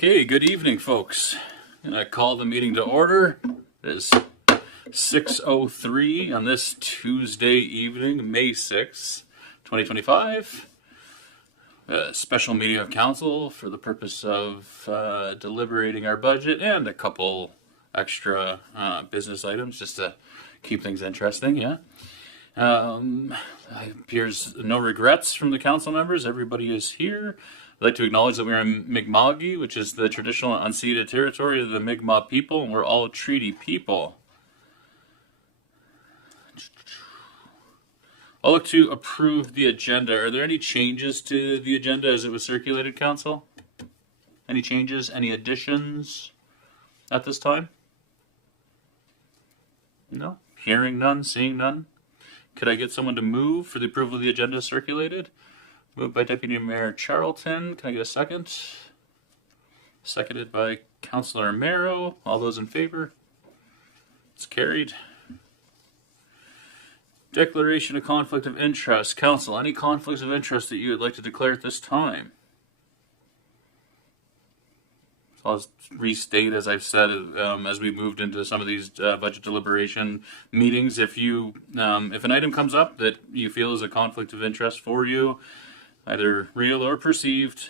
Okay, good evening, folks. And I call the meeting to order. It is 6:03 on this Tuesday evening, May 6th, 2025. A special meeting of council for the purpose of deliberating our budget and a couple extra business items just to keep things interesting, yeah. It appears no regrets from the council members. Everybody is here. I'd like to acknowledge that we're in Mi'kma'ki, which is the traditional unceded territory of the Mi'kmaq people, and we're all treaty people. I'll look to approve the agenda. Are there any changes to the agenda as it was circulated, council? Any changes, any additions at this time? No? Hearing none, seeing none? Could I get someone to move for the approval of the agenda circulated? Moved by Deputy Mayor Charlton. Can I get a second? Seconded by Councillor Merrow. All those in favor? It's carried. Declaration of conflict of interest. Council, any conflicts of interest that you would like to declare at this time? So I'll restate, as I've said, as we moved into some of these budget deliberation meetings. If an item comes up that you feel is a conflict of interest for you, either real or perceived,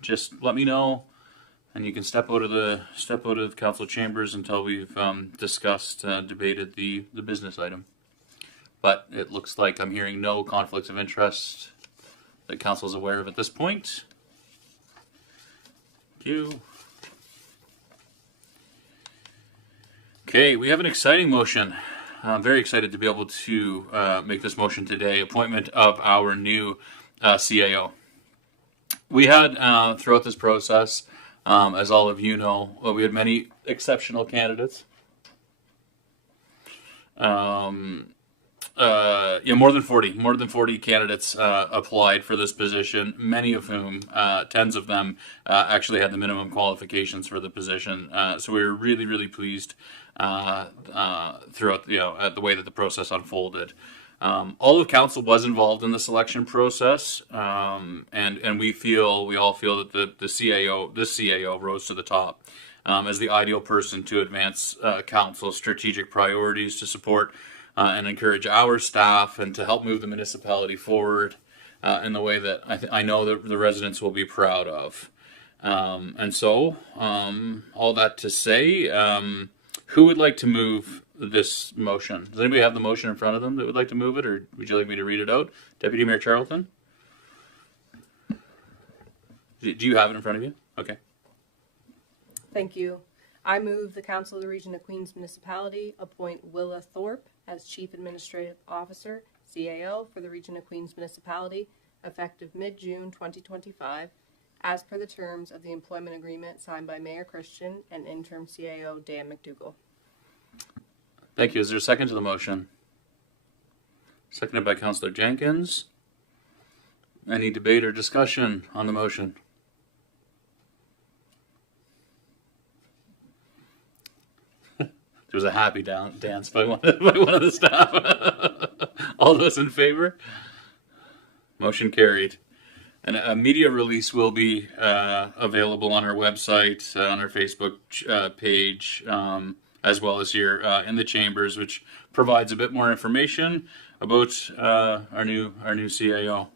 just let me know, and you can step out of council chambers until we've discussed, debated the business item. But it looks like I'm hearing no conflicts of interest that council is aware of at this point. Thank you. Okay, we have an exciting motion. I'm very excited to be able to make this motion today. Appointment of our new CAO. We had, throughout this process, as all of you know, we had many exceptional candidates. More than 40 candidates applied for this position, many of whom, tens of them, actually had the minimum qualifications for the position. So we were really, really pleased throughout, at the way that the process unfolded. All of council was involved in the selection process, and we all feel that this CAO rose to the top as the ideal person to advance council's strategic priorities, to support and encourage our staff, and to help move the municipality forward in the way that I know that the residents will be proud of. And so, all that to say, who would like to move this motion? Does anybody have the motion in front of them that would like to move it, or would you like me to read it out? Deputy Mayor Charlton? Do you have it in front of you? Okay. Thank you. I move the Council of the Region of Queens Municipality appoint Willa Thorpe as Chief Administrative Officer, CAO, for the Region of Queens Municipality, effective mid-June 2025, as per the terms of the employment agreement signed by Mayor Christian and interim CAO Dan McDougall. Thank you. Is there a second to the motion? Seconded by Councillor Jenkins. Any debate or discussion on the motion? There was a happy dance by one of the staff. All those in favor? Motion carried. And a media release will be available on our website, on our Facebook page, as well as here in the chambers, which provides a bit more information about our new CAO.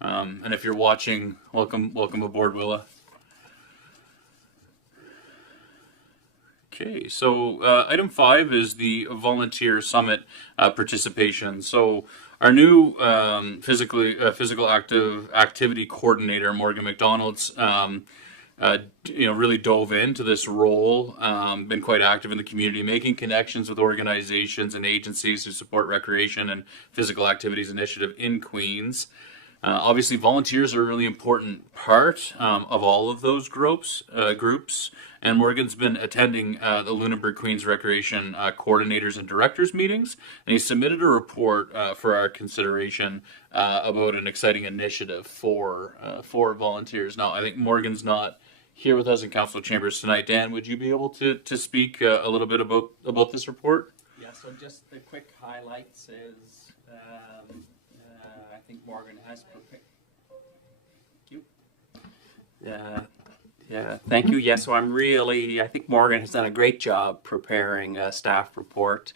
And if you're watching, welcome aboard, Willa. Okay, so item 5 is the volunteer summit participation. So our new physical activity coordinator, Morgan McDonald's, really dove into this role. Been quite active in the community, making connections with organizations and agencies who support recreation and physical activities initiative in Queens. Obviously, volunteers are a really important part of all of those groups. And Morgan's been attending the Lunenburg Queens Recreation coordinators and directors meetings, and he submitted a report for our consideration about an exciting initiative for volunteers. Now, I think Morgan's not here with us in council chambers tonight. Dan, would you be able to speak a little bit about this report? Yeah. So just the quick highlights is. I think Morgan has prepared. Thank you. Yeah, thank you. Yes, so I think Morgan has done a great job preparing a staff report.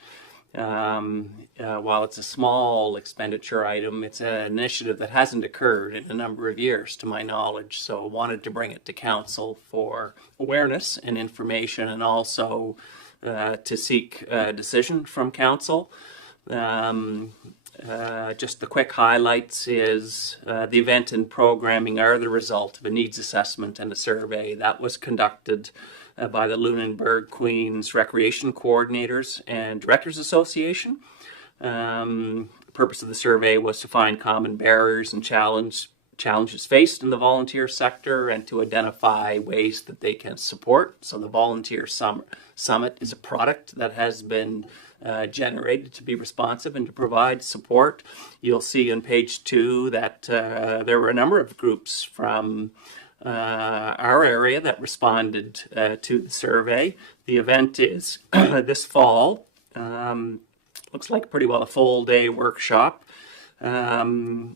While it's a small expenditure item, it's an initiative that hasn't occurred in a number of years, to my knowledge. So I wanted to bring it to council for awareness and information, and also to seek a decision from council. Just the quick highlights is the event and programming are the result of a needs assessment and a survey that was conducted by the Lunenburg Queens Recreation Coordinators and Directors Association. The purpose of the survey was to find common barriers and challenges faced in the volunteer sector and to identify ways that they can support. So the Volunteer Summit is a product that has been generated to be responsive and to provide support. You'll see on page 2 that there were a number of groups from our area that responded to the survey. The event is this fall. Looks like pretty well a full day workshop. The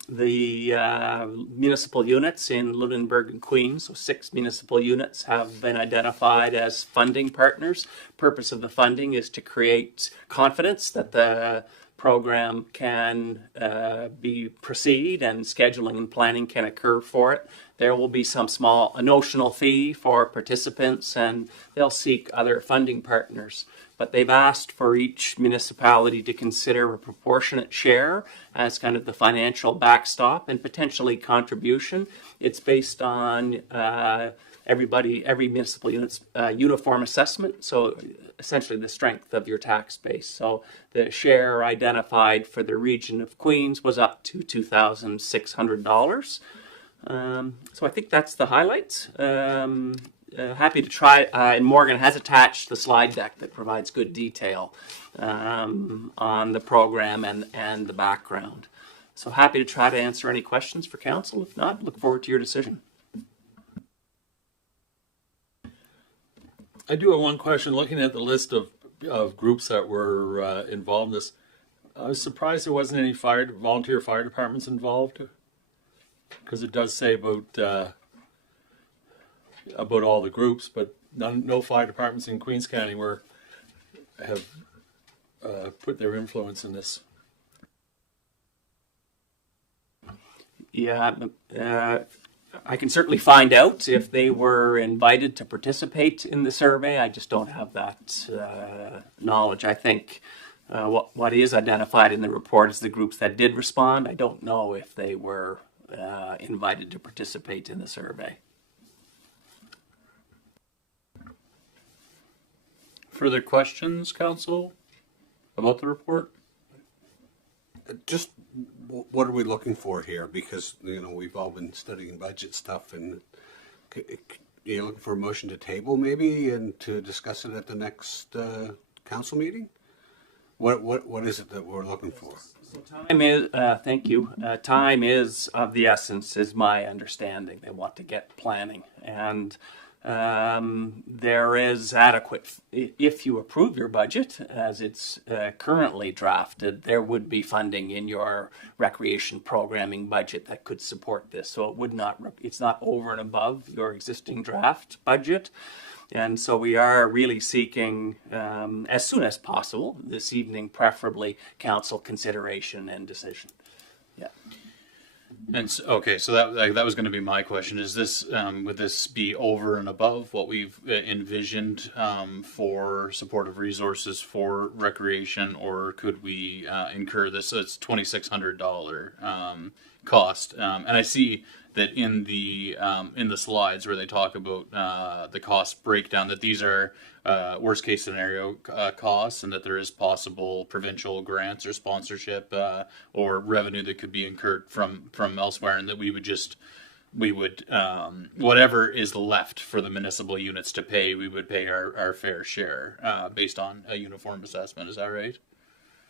municipal units in Lunenburg and Queens, so 6 municipal units, have been identified as funding partners. Purpose of the funding is to create confidence that the program can proceed and scheduling and planning can occur for it. There will be some small notional fee for participants, and they'll seek other funding partners. But they've asked for each municipality to consider a proportionate share as kind of the financial backstop and potentially contribution. It's based on every municipal unit's uniform assessment, so essentially the strength of your tax base. So the share identified for the region of Queens was up to $2,600. So I think that's the highlights. Happy to try, and Morgan has attached the slide deck that provides good detail on the program and the background. So happy to try to answer any questions for council. If not, look forward to your decision. I do have one question. Looking at the list of groups that were involved in this, I was surprised there wasn't any volunteer fire departments involved, because it does say about all the groups, but no fire departments in Queens County have put their influence in this. Yeah, I can certainly find out if they were invited to participate in the survey. I just don't have that knowledge. I think what is identified in the report is the groups that did respond. I don't know if they were invited to participate in the survey. Further questions, council, about the report? Just what are we looking for here? Because, you know, we've all been studying budget stuff, and you're looking for a motion to table maybe and to discuss it at the next council meeting? What is it that we're looking for? So time is, thank you. Time is of the essence, is my understanding. They want to get planning, and there is adequate, if you approve your budget as it's currently drafted, there would be funding in your recreation programming budget that could support this. So it's not over and above your existing draft budget. And so we are really seeking, as soon as possible, this evening, preferably council consideration and decision. Yeah. And okay, so that was going to be my question. Is this would this be over and above what we've envisioned for supportive resources for recreation, or could we incur this? So it's $2,600 cost, and I see that in the slides where they talk about the cost breakdown, that these are worst case scenario costs, and that there is possible provincial grants or sponsorship or revenue that could be incurred from elsewhere, and that we would whatever is left for the municipal units to pay, we would pay our fair share based on a uniform assessment. Is that right?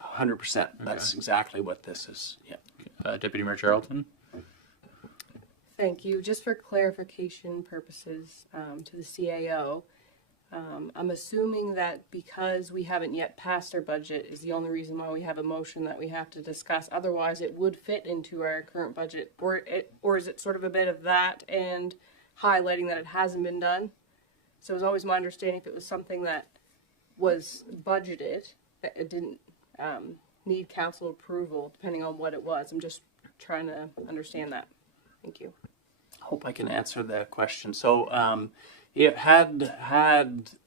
100%. That's exactly what this is. Yeah. Deputy Mayor Charlton? Thank you. Just for clarification purposes to the CAO, I'm assuming that because we haven't yet passed our budget is the only reason why we have a motion that we have to discuss. Otherwise, it would fit into our current budget, or is it sort of a bit of that and highlighting that it hasn't been done. So it was always my understanding if it was something that was budgeted, that it didn't need council approval, depending on what it was. I'm just trying to understand that. Thank you. Hope I can answer that question. So, it had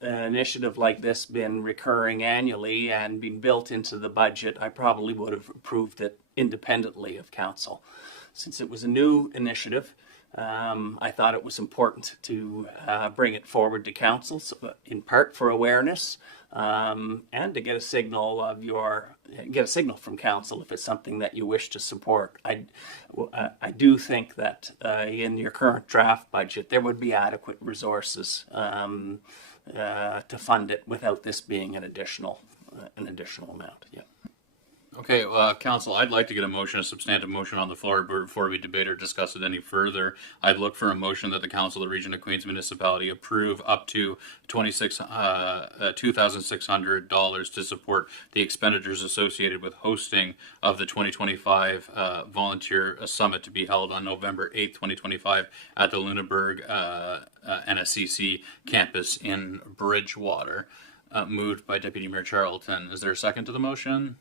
an initiative like this been recurring annually and been built into the budget, I probably would have approved it independently of council. Since it was a new initiative, I thought it was important to bring it forward to council, so, in part for awareness, and to get a signal from council if it's something that you wish to support. I do think that in your current draft budget there would be adequate resources to fund it without this being an additional amount. Yeah. Okay, Council, I'd like to get a substantive motion on the floor before we debate or discuss it any further. I'd look for a motion that the Council of the Region of Queens Municipality approve up to $2,600 to support the expenditures associated with hosting of the 2025 Volunteer Summit to be held on November 8th, 2025 at the Lunenburg NSCC campus in Bridgewater. Moved by Deputy Mayor Charlton. Is there a second to the motion?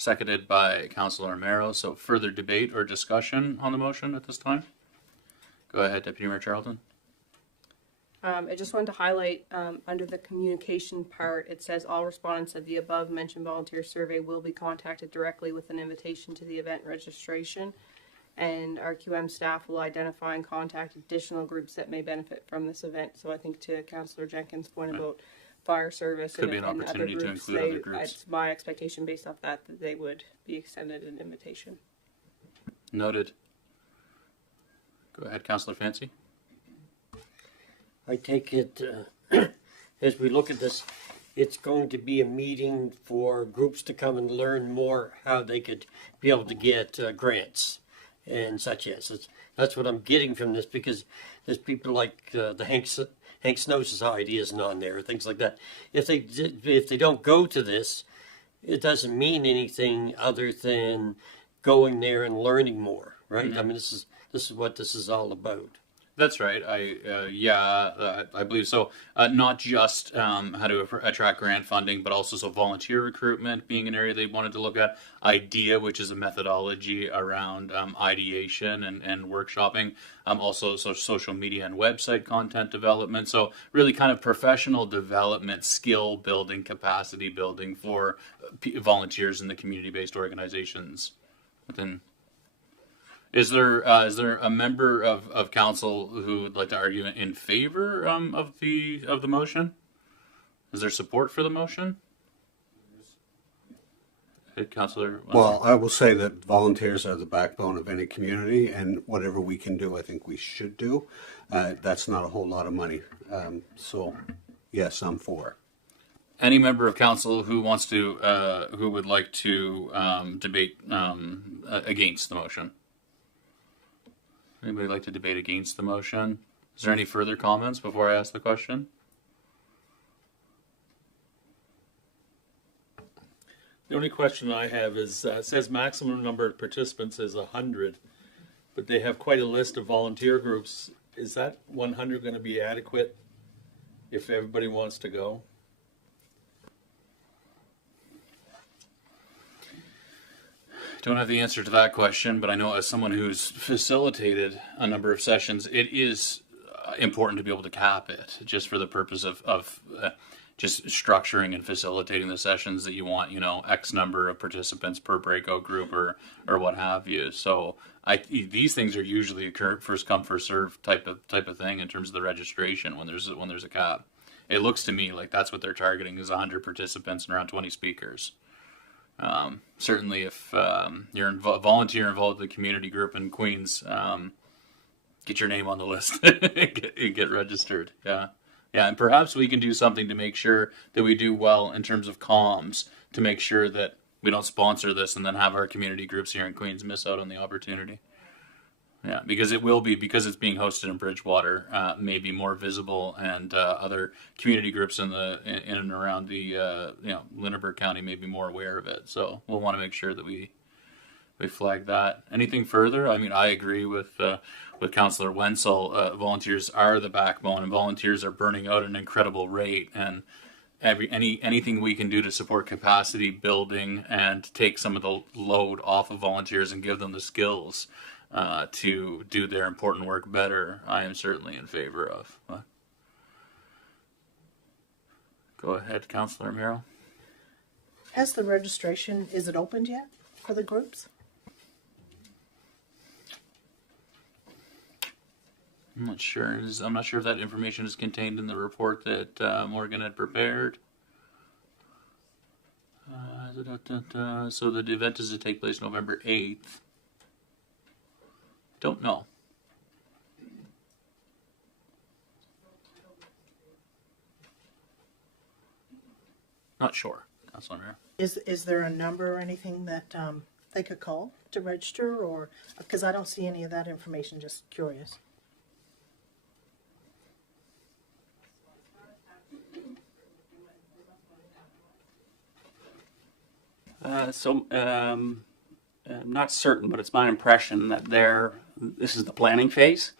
Seconded by Councilor Romero. So further debate or discussion on the motion at this time? Go ahead, Deputy Mayor Charlton. I just wanted to highlight under the communication part, it says all respondents of the above mentioned volunteer survey will be contacted directly with an invitation to the event registration. And our QM staff will identify and contact additional groups that may benefit from this event. So I think to Councilor Jenkins' point about fire service Could be an opportunity to include other groups. It's my expectation based off that they would be extended an invitation. Noted. Go ahead, Councilor Fancy. I take it, as we look at this, it's going to be a meeting for groups to come and learn more how they could be able to get grants and such as. That's what I'm getting from this, because there's people like the Hank Snow Society isn't on there, things like that. If they don't go to this, it doesn't mean anything other than going there and learning more, right? Mm-hmm. I mean, this is what this is all about. That's right. I believe so. Not just how to attract grant funding, but also so volunteer recruitment being an area they wanted to look at. IDEA, which is a methodology around ideation and workshopping. Also, so social media and website content development. So really kind of professional development, skill building, capacity building for volunteers in the community-based organizations within. Is there a member of council who would like to argue in favor of the motion? Is there support for the motion? Councilor. Well, I will say that volunteers are the backbone of any community, and whatever we can do, I think we should do. That's not a whole lot of money, so yes, I'm for. Any member of council who wants to who would like to debate against the motion? Anybody like to debate against the motion? Is there any further comments before I ask the question? The only question I have is, it says maximum number of participants is 100, but they have quite a list of volunteer groups. Is that 100 going to be adequate if everybody wants to go? Don't have the answer to that question, but I know as someone who's facilitated a number of sessions, it is important to be able to cap it just for the purpose of just structuring and facilitating the sessions that you want, X number of participants per breakout group or what have you. So these things are usually a first come first serve type of thing in terms of the registration when there's a cap. It looks to me like that's what they're targeting is 100 participants and around 20 speakers. Certainly if you're a volunteer involved with the community group in Queens, get your name on the list and get registered. Yeah, and perhaps we can do something to make sure that we do well in terms of comms to make sure that we don't sponsor this and then have our community groups here in Queens miss out on the opportunity. Yeah, because it's being hosted in Bridgewater, maybe more visible, and other community groups in and around the Lunenburg County may be more aware of it. So we'll want to make sure that we flag that. Anything further? I mean, I agree with Councillor Wenzel. Volunteers are the backbone, and volunteers are burning out at an incredible rate. And anything we can do to support capacity building and take some of the load off of volunteers and give them the skills to do their important work better, I am certainly in favor of. Go ahead, Councillor Merrill. Has the registration, is it opened yet for the groups? I'm not sure. I'm not sure if that information is contained in the report that Morgan had prepared. So the event is to take place November 8th. Don't know. Not sure, Councilor Mayor. Is there a number or anything that they could call to register, or because I don't see any of that information? Just curious. I'm not certain, but it's my impression that this is the planning phase.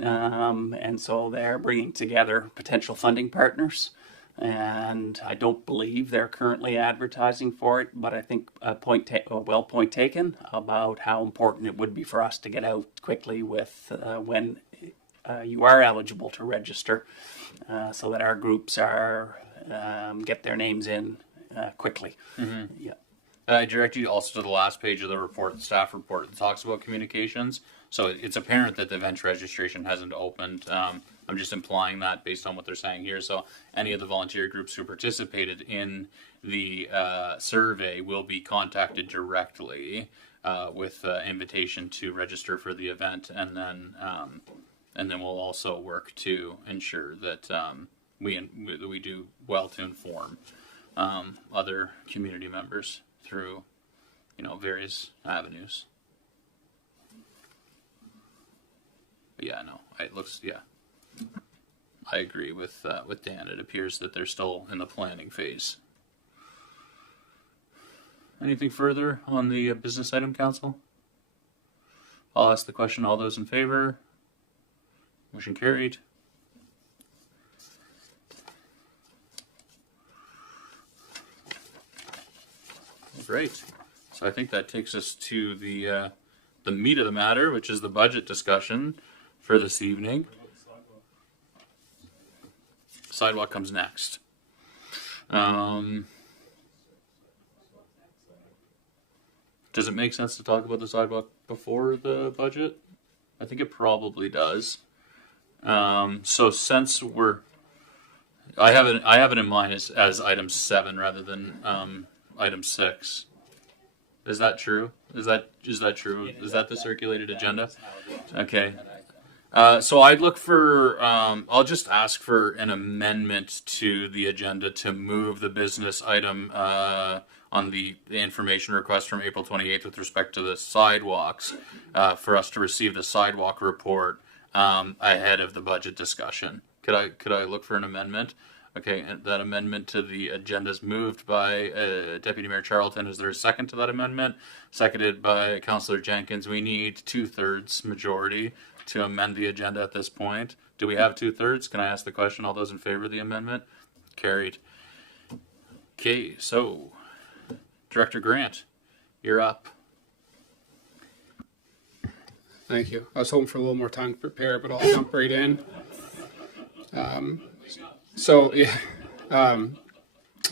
And so they're bringing together potential funding partners. And I don't believe they're currently advertising for it, but I think a point taken about how important it would be for us to get out quickly with when you are eligible to register, so that our groups are get their names in quickly. Mm-hmm. Yeah. I direct you also to the last page of the report, the staff report that talks about communications. So it's apparent that the event registration hasn't opened. I'm just implying that based on what they're saying here. So any of the volunteer groups who participated in the survey will be contacted directly with invitation to register for the event, and then we'll also work to ensure that we do well to inform other community members through, various avenues. But yeah, no, it looks, yeah. I agree with Dan. It appears that they're still in the planning phase. Anything further on the business item, Council? I'll ask the question. All those in favor? Motion carried. Great. So I think that takes us to the meat of the matter, which is the budget discussion for this evening. Sidewalk comes next. Does it make sense to talk about the sidewalk before the budget? I think it probably does. So since I have it in mind as item 7 rather than item 6. Is that true? Is that true? Is that the circulated agenda? Okay. So I'd look for, I'll just ask for an amendment to the agenda to move the business item on the information request from April 28th with respect to the sidewalks, for us to receive the sidewalk report ahead of the budget discussion. Could I look for an amendment? Okay, and that amendment to the agenda is moved by Deputy Mayor Charlton. Is there a second to that amendment? Seconded by Councillor Jenkins. We need 2/3 majority to amend the agenda at this point. Do we have 2/3? Can I ask the question? All those in favor of the amendment? Carried. Okay, so Director Grant, you're up. Thank you. I was hoping for a little more time to prepare, but I'll jump right in.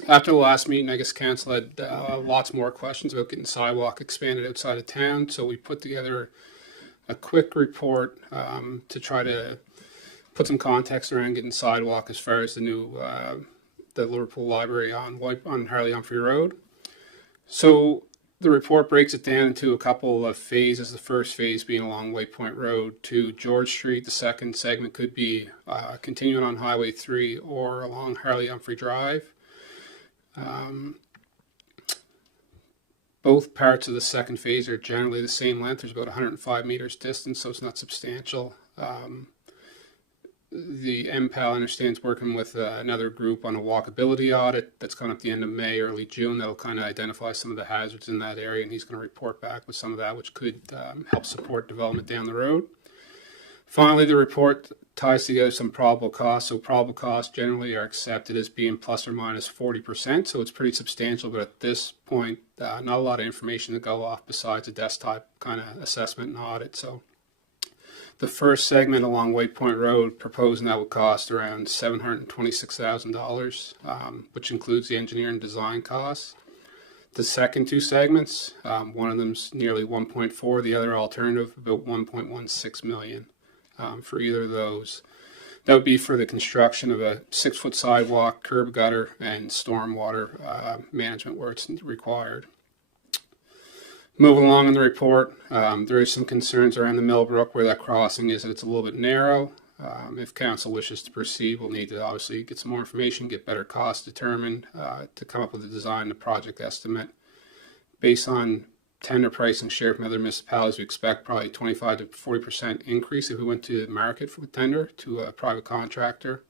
After the last meeting, I guess council had lots more questions about getting sidewalk expanded outside of town. So we put together a quick report to try to put some context around getting sidewalk as far as the new the Liverpool Library on Harley Humphrey Road. So the report breaks it down into a couple of phases. The first phase being along Waypoint Road to George Street. The second segment could be continuing on Highway 3 or along Harley Humphrey Drive. Both parts of the second phase are generally the same length. There's about 105 meters distance, so it's not substantial. the MPAL understands working with another group on a walkability audit that's coming up the end of May, early June. That'll kind of identify some of the hazards in that area, and he's going to report back with some of that, which could help support development down the road. Finally, the report ties together some probable costs. So probable costs generally are accepted as being plus or minus 40%. So it's pretty substantial, but at this point, not a lot of information to go off besides a desktop kind of assessment and audit. So the first segment along Waypoint Road, proposing that would cost around $726,000, which includes the engineering design costs. The second two segments, one of them's nearly 1.4, the other alternative about 1.16 million. For either of those. That would be for the construction of a 6-foot sidewalk, curb gutter, and stormwater management where it's required. Moving along in the report, there is some concerns around the Millbrook where that crossing is, that it's a little bit narrow. If council wishes to proceed, we'll need to obviously get some more information, get better costs determined to come up with a design, a project estimate. Based on tender pricing share from other municipalities, we expect probably 25 to 40% increase if we went to market for tender to a private contractor.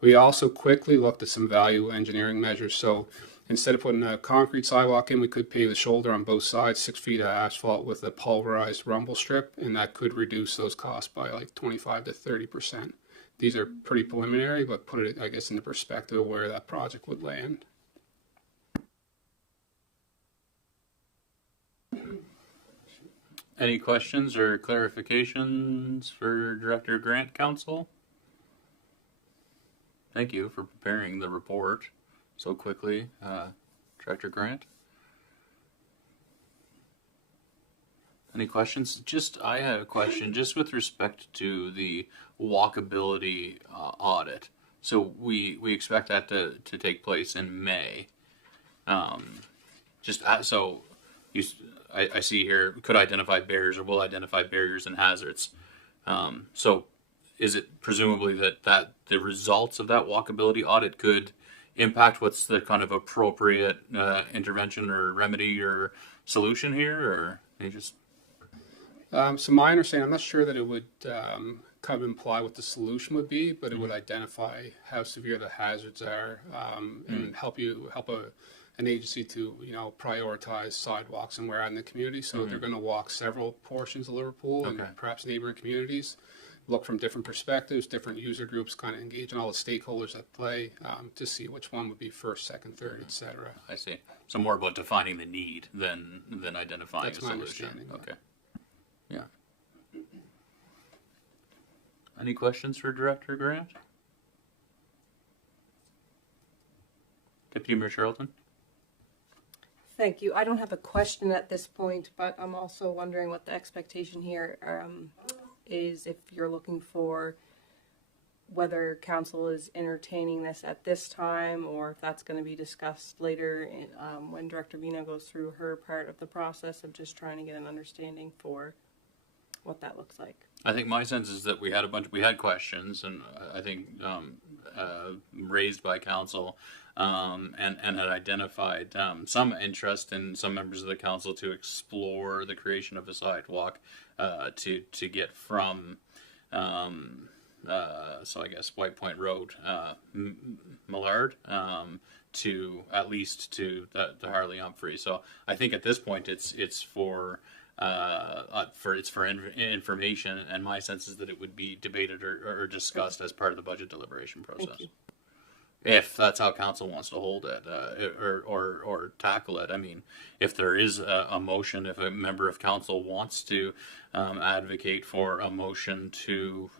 We also quickly looked at some value engineering measures. So instead of putting a concrete sidewalk in, we could pave the shoulder on both sides, 6 feet of asphalt with a pulverized rumble strip, and that could reduce those costs by like 25 to 30%. These are pretty preliminary, but put it, I guess, in the perspective of where that project would land. Any questions or clarifications for Director Grant, Council? Thank you for preparing the report so quickly, Director Grant. Any questions? I have a question just with respect to the walkability audit. So we expect that to take place in May. I see here, could identify barriers or will identify barriers and hazards. So is it presumably that the results of that walkability audit could impact what's the kind of appropriate intervention or remedy or solution here? Or can you just... So my understanding, I'm not sure that it would kind of imply what the solution would be, but it would identify how severe the hazards are and help an agency to, prioritize sidewalks and where out in the community. So they're going to walk several portions of Liverpool and perhaps neighboring communities, look from different perspectives, different user groups, kind of engage in all the stakeholders at play to see which one would be first, second, third, etc. I see. So more about defining the need than identifying That's a my solution. understanding. Okay. Yeah. Any questions for Director Grant? Deputy Mayor Charlton? Thank you. I don't have a question at this point, but I'm also wondering what the expectation here is, if you're looking for whether council is entertaining this at this time, or if that's going to be discussed later when Director Vino goes through her part of the process of just trying to get an understanding for what that looks like. I think my sense is that we had questions, and I think raised by council, and had identified some interest in some members of the council to explore the creation of a sidewalk to get from so I guess White Point Road, Millard, to at least to the Harley Humphrey. So I think at this point it's for information, and my sense is that it would be debated or discussed as part of the budget deliberation process. If that's how council wants to hold it, or tackle it. I mean, if there is a motion, if a member of council wants to advocate for a motion to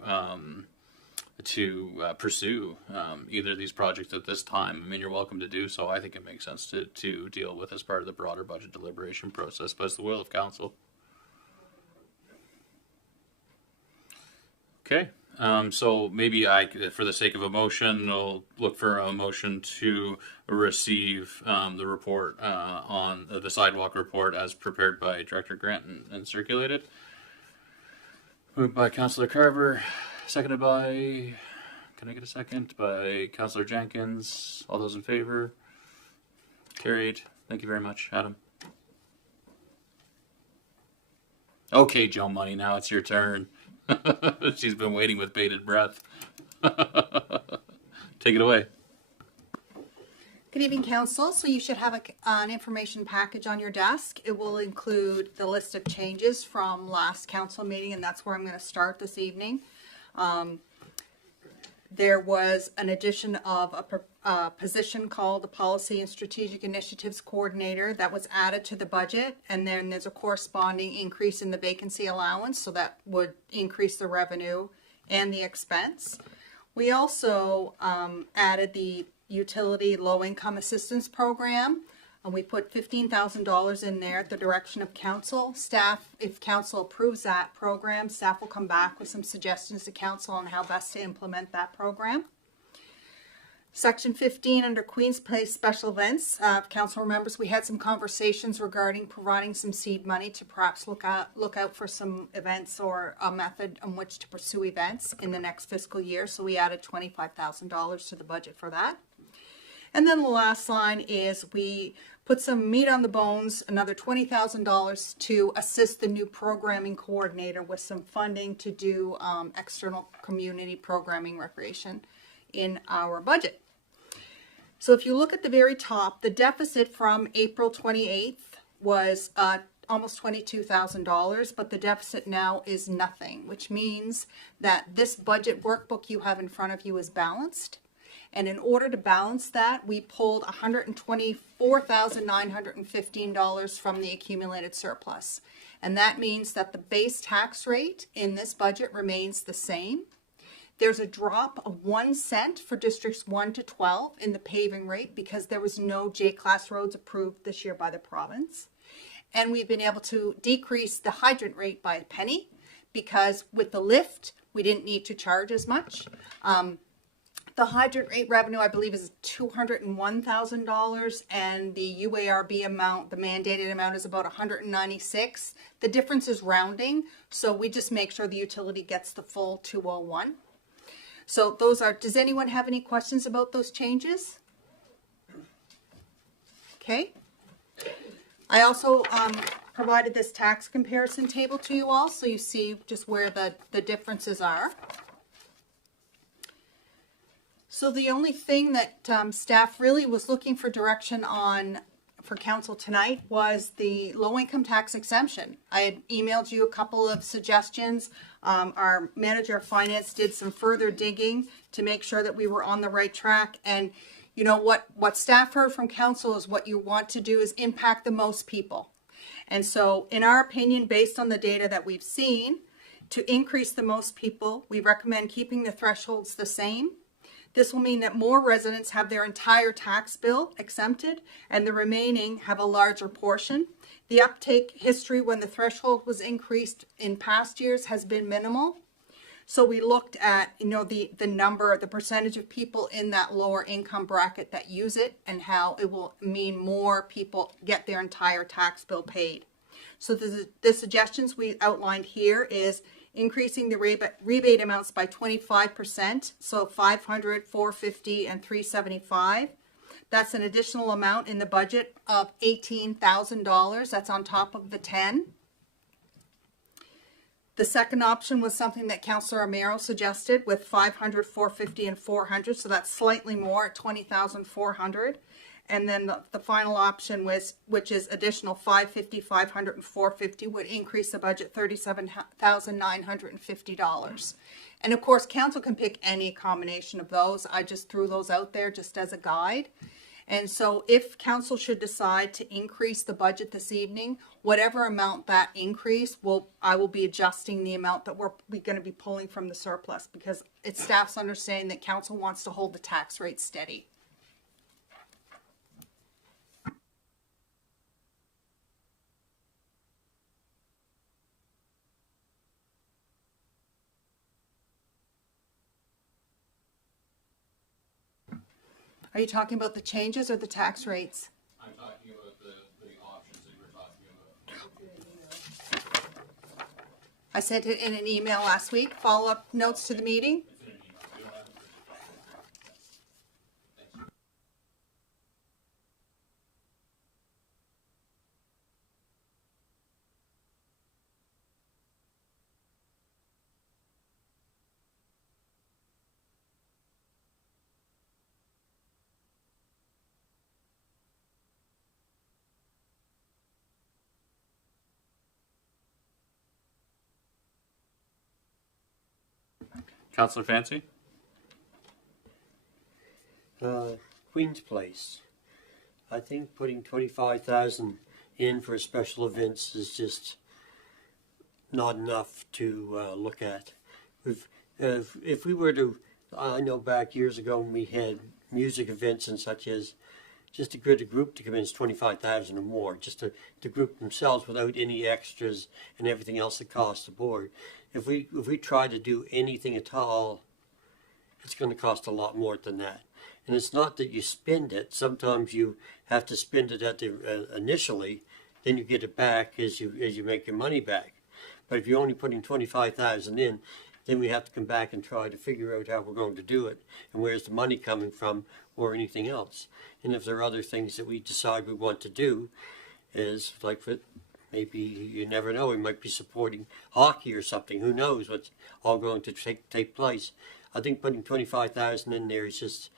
pursue either of these projects at this time, I mean, you're welcome to do so. I think it makes sense to deal with as part of the broader budget deliberation process, but it's the will of council. Okay. So maybe for the sake of a motion, I'll look for a motion to receive the report on the sidewalk report as prepared by Director Grant and circulated. Moved by Councillor Carver, seconded by, can I get a second? By Councillor Jenkins. All those in favor? Carried. Thank you very much, Adam. Okay, Joe Money, now it's your turn. She's been waiting with bated breath. Take it away. Good evening, Council. So you should have an information package on your desk. It will include the list of changes from last council meeting, and that's where I'm going to start this evening. There was an addition of a position called the Policy and Strategic Initiatives Coordinator that was added to the budget, and then there's a corresponding increase in the vacancy allowance, so that would increase the revenue and the expense. We also added the Utility Low Income Assistance Program, and we put $15,000 in there at the direction of council. Staff, if council approves that program, staff will come back with some suggestions to council on how best to implement that program. Section 15 under Queen's Place Special Events. Council remembers we had some conversations regarding providing some seed money to perhaps look out for some events or a method on which to pursue events in the next fiscal year. So we added $25,000 to the budget for that. And then the last line is we put some meat on the bones, another $20,000 to assist the new programming coordinator with some funding to do external community programming recreation in our budget. So if you look at the very top, the deficit from April 28th was almost $22,000, but the deficit now is nothing, which means that this budget workbook you have in front of you is balanced. And in order to balance that, we pulled $124,915 from the accumulated surplus. And that means that the base tax rate in this budget remains the same. There's a drop of 1 cent for districts 1 to 12 in the paving rate because there was no J-class roads approved this year by the province. And we've been able to decrease the hydrant rate by a penny because with the lift, we didn't need to charge as much. The hydrant rate revenue, I believe, is $201,000, and the UARB amount, the mandated amount, is about $196,000. The difference is rounding, so we just make sure the utility gets the full $201,000. So those are. Does anyone have any questions about those changes? Okay. I also provided this tax comparison table to you all, so you see just where the differences are. So the only thing that staff really was looking for direction on for council tonight was the low income tax exemption. I had emailed you a couple of suggestions. Our manager of finance did some further digging to make sure that we were on the right track. And you know what staff heard from council is what you want to do is impact the most people. And so in our opinion, based on the data that we've seen, to increase the most people, we recommend keeping the thresholds the same. This will mean that more residents have their entire tax bill exempted and the remaining have a larger portion. The uptake history when the threshold was increased in past years has been minimal. So we looked at, the number, the percentage of people in that lower income bracket that use it and how it will mean more people get their entire tax bill paid. So the suggestions we outlined here is increasing the rebate amounts by 25%, so $500, $450, and $375. That's an additional amount in the budget of $18,000. That's on top of the 10. The second option was something that Councillor Amaro suggested with $500, $450, and $400, so that's slightly more at $20,400. And then the final option was, which is additional $550, $500, and $450, would increase the budget $37,950. And of course, council can pick any combination of those. I just threw those out there just as a guide. And so if council should decide to increase the budget this evening, whatever amount that increase, I will be adjusting the amount that we're going to be pulling from the surplus, because it's staff's understanding that council wants to hold the tax rate steady. Are you talking about the changes or the tax rates? I'm talking about the options that you were talking about. I sent it in an email last week. Follow-up notes to the meeting. Councillor Fancy? Queen's Place. I think putting 25,000 in for special events is just not enough to look at. If we were to, I know back years ago when we had music events and such as, just to get a group to come in is 25,000 or more, just to group themselves without any extras and everything else that costs the board. If we try to do anything at all, it's going to cost a lot more than that. And it's not that you spend it. Sometimes you have to spend it at the initially, then you get it back as you make your money back. But if you're only putting 25,000 in, then we have to come back and try to figure out how we're going to do it and where's the money coming from or anything else. And if there are other things that we decide we want to do, is like maybe you never know, we might be supporting hockey or something. Who knows what's all going to take place. I think putting 25,000 in there is just,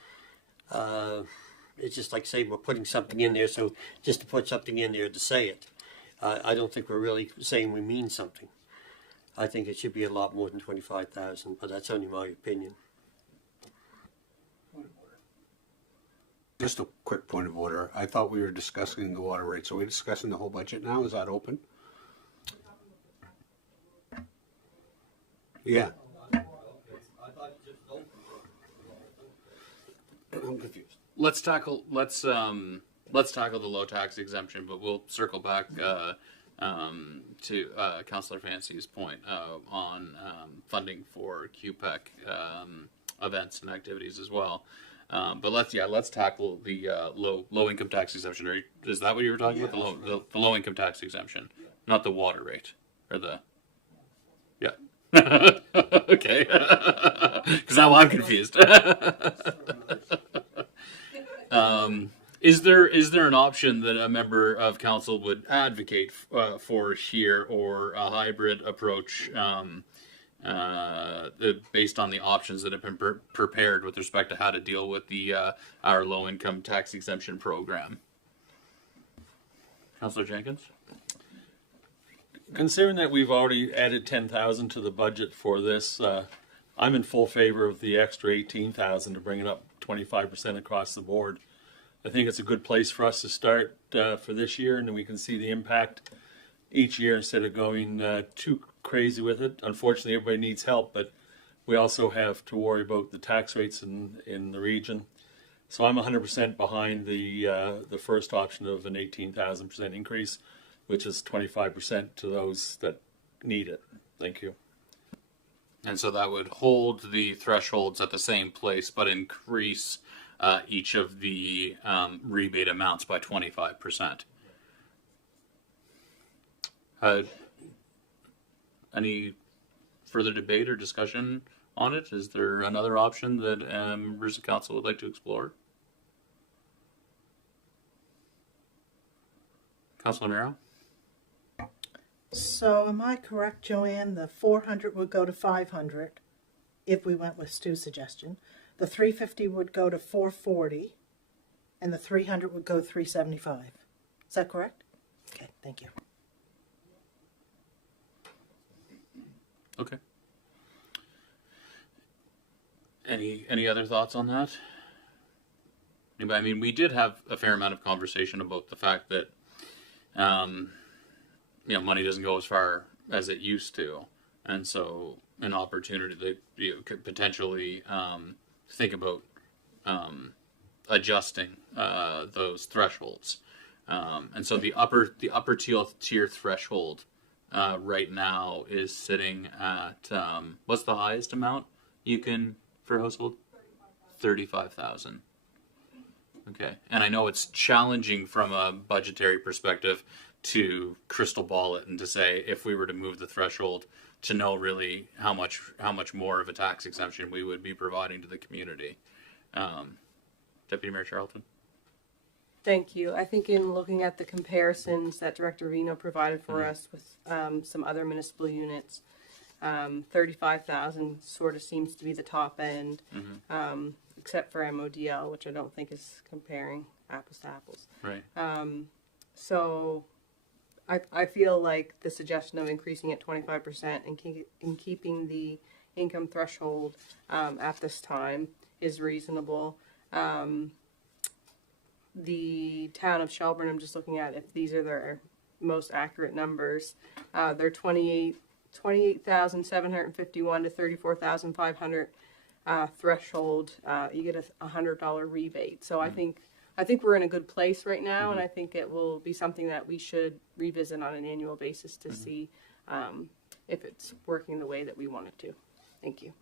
it's just like saying we're putting something in there, so just to put something in there to say it. I don't think we're really saying we mean something. I think it should be a lot more than 25,000, but that's only my opinion. Just a quick point of order. I thought we were discussing the water rates. Are we discussing the whole budget now? Is that open? Yeah. I'm confused. Let's tackle the low tax exemption, but we'll circle back to Councillor Fancy's point on funding for QPEC events and activities as well. But let's tackle the low income tax exemption. Or is that what you were talking about? The low income tax exemption, not the water rate or the okay. Because now I'm confused. Is there an option that a member of council would advocate for here, or a hybrid approach based on the options that have been prepared with respect to how to deal with our low income tax exemption program? Councillor Jenkins? Considering that we've already added 10,000 to the budget for this, I'm in full favor of the extra 18,000 to bring it up 25% across the board. I think it's a good place for us to start for this year, and then we can see the impact each year instead of going too crazy with it. Unfortunately, everybody needs help, but we also have to worry about the tax rates in the region. So I'm 100% behind the first option of an 18,000% increase, which is 25% to those that need it. Thank you. And so that would hold the thresholds at the same place, but increase each of the rebate amounts by 25%. Any further debate or discussion on it? Is there another option that members of council would like to explore? Councilor Miro? So am I correct, Joanne? The 400 would go to 500 if we went with Stu's suggestion. The 350 would go to 440, and the 300 would go 375. Is that correct? Okay, thank you. Okay. Any other thoughts on that? I mean, we did have a fair amount of conversation about the fact that money doesn't go as far as it used to, and so an opportunity that you could potentially think about adjusting those thresholds, and so the upper tier threshold right now is sitting at what's the highest amount you can for a household? 35,000. Okay, and I know it's challenging from a budgetary perspective to crystal ball it and to say if we were to move the threshold to know really how much more of a tax exemption we would be providing to the community. Deputy Mayor Charlton. Thank you. I think in looking at the comparisons that Director Vino provided for us with some other municipal units, 35,000 sort of seems to be the top end, except for MODL, which I don't think is comparing apples to apples. Right. So I feel like the suggestion of increasing it 25% and keeping the income threshold at this time is reasonable. The town of Shelburne, I'm just looking at if these are their most accurate numbers. They're 28,751 to 34,500 threshold. You get a $100 rebate. So I think we're in a good place right now, and I think it will be something that we should revisit on an annual basis to see if it's working the way that we want it to. Thank you.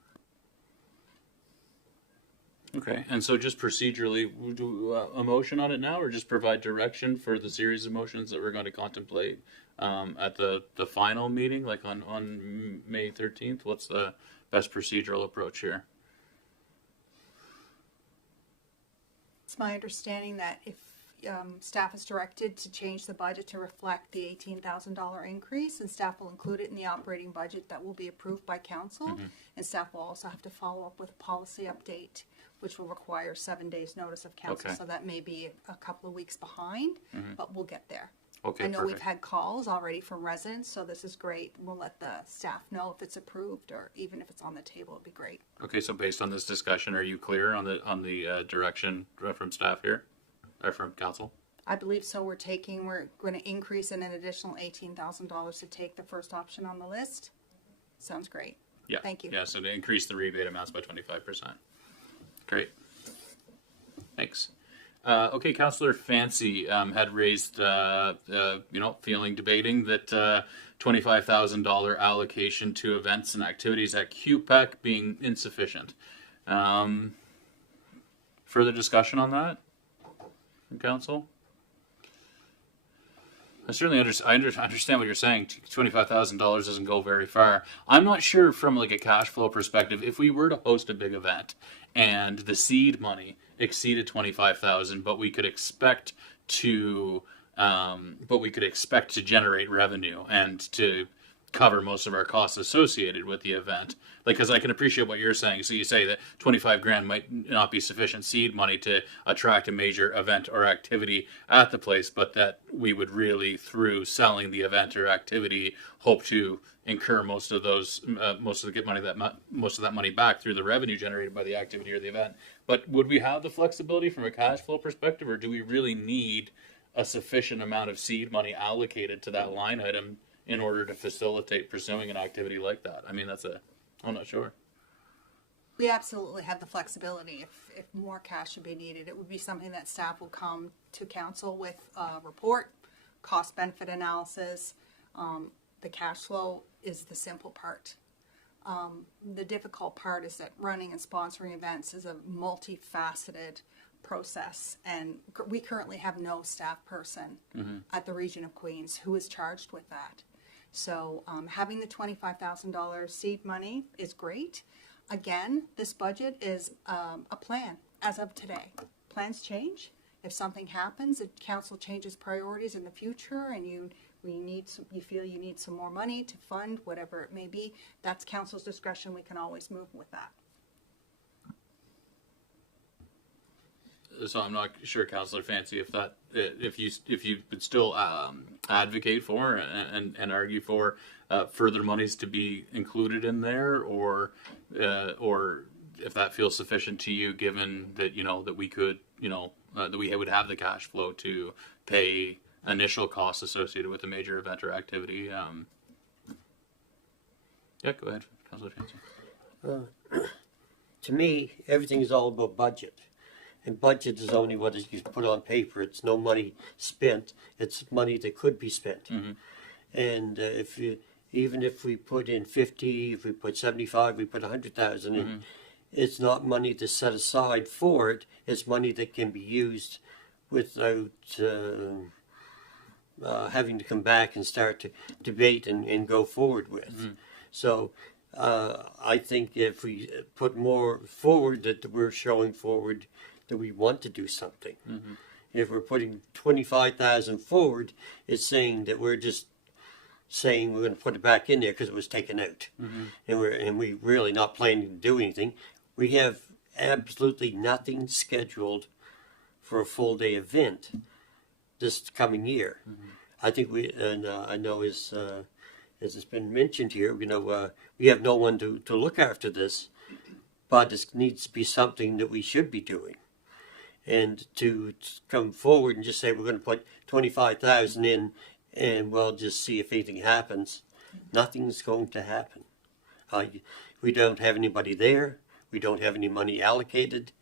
Okay, and so just procedurally, we'll do a motion on it now, or just provide direction for the series of motions that we're going to contemplate at the final meeting, like on May 13th? What's the best procedural approach here? It's my understanding that if staff is directed to change the budget to reflect the $18,000 increase, and staff will include it in the operating budget that will be approved by council, and staff will also have to follow up with a policy update, which will require 7 days notice of council. Okay. So that may be a couple of weeks behind, but we'll get there. Okay, I know perfect. we've had calls already from residents, so this is great. We'll let the staff know if it's approved, or even if it's on the table, it'd be great. Okay, so based on this discussion, are you clear on the direction from staff here, or from council? I believe so. We're going to increase in an additional $18,000 to take the first option on the list. Sounds great. Yeah. Thank you. Yeah, so to increase the rebate amounts by 25%. Great. Thanks. Okay, Councillor Fancy had raised, debating that $25,000 allocation to events and activities at QPEC being insufficient. Further discussion on that from Council? I certainly understand what you're saying. $25,000 doesn't go very far. I'm not sure from like a cash flow perspective, if we were to host a big event and the seed money exceeded $25,000, but we could expect to generate revenue and to cover most of our costs associated with the event. Like, because I can appreciate what you're saying. So you say that 25 grand might not be sufficient seed money to attract a major event or activity at the place, but that we would really, through selling the event or activity, hope to incur most of that money back through the revenue generated by the activity or the event. But would we have the flexibility from a cash flow perspective, or do we really need a sufficient amount of seed money allocated to that line item in order to facilitate pursuing an activity like that? I mean, I'm not sure. We absolutely have the flexibility. If more cash should be needed, it would be something that staff will come to council with a report, cost benefit analysis. The cash flow is the simple part. The difficult part is that running and sponsoring events is a multifaceted process, and we currently have no staff person at the Region of Queens who is charged with that. So having the $25,000 seed money is great. Again, this budget is a plan as of today. Plans change. If something happens, if council changes priorities in the future and you feel you need some more money to fund whatever it may be, that's council's discretion. We can always move with that. So I'm not sure, Councillor Fancy, if you would still advocate for and argue for further monies to be included in there, or if that feels sufficient to you, given that that we could that we would have the cash flow to pay initial costs associated with a major event or activity. Yeah, go ahead, Councillor Fancy. To me, everything is all about budget. And budget is only what is put on paper. It's no money spent. It's money that could be spent. And even if we put in 50, if we put 75, we put 100,000 in, it's not money to set aside for it. It's money that can be used without having to come back and start to debate and go forward with. So I think if we put more forward, that we're showing forward that we want to do something. If we're putting 25,000 forward, it's saying that we're just saying we're going to put it back in there because it was taken out, and we're really not planning to do anything. We have absolutely nothing scheduled for a full day event this coming year. I think I know as as it's been mentioned here, we have no one to look after this, but this needs to be something that we should be doing. And to come forward and just say we're going to put 25,000 in, and we'll just see if anything happens, nothing's going to happen. We don't have anybody there. We don't have any money allocated.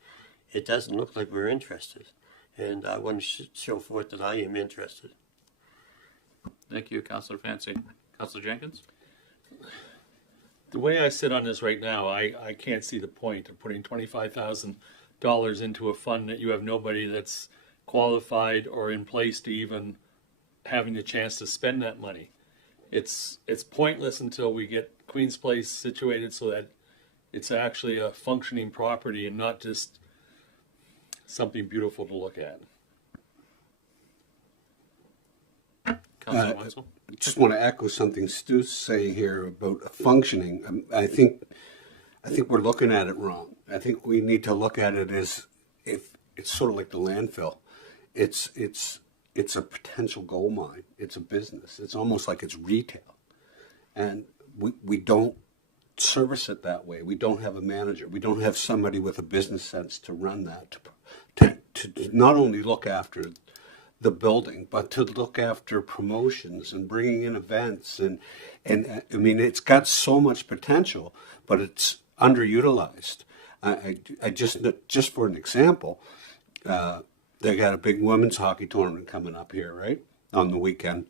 It doesn't look like we're interested. And I want to show forth that I am interested. Thank you, Councillor Fancy. Councillor Jenkins? The way I sit on this right now, I can't see the point of putting $25,000 into a fund that you have nobody that's qualified or in place to even having the chance to spend that money. It's pointless until we get Queen's Place situated so that it's actually a functioning property and not just something beautiful to look at. Councillor Wenzel? I just want to echo something Stu's saying here about functioning. I think we're looking at it wrong. I think we need to look at it as if it's sort of like the landfill. It's a potential gold mine. It's a business. It's almost like it's retail, and we don't service it that way. We don't have a manager. We don't have somebody with a business sense to run that, to not only look after the building, but to look after promotions and bringing in events. And I mean, it's got so much potential, but it's underutilized. I just for an example, they got a big women's hockey tournament coming up here, right, on the weekend.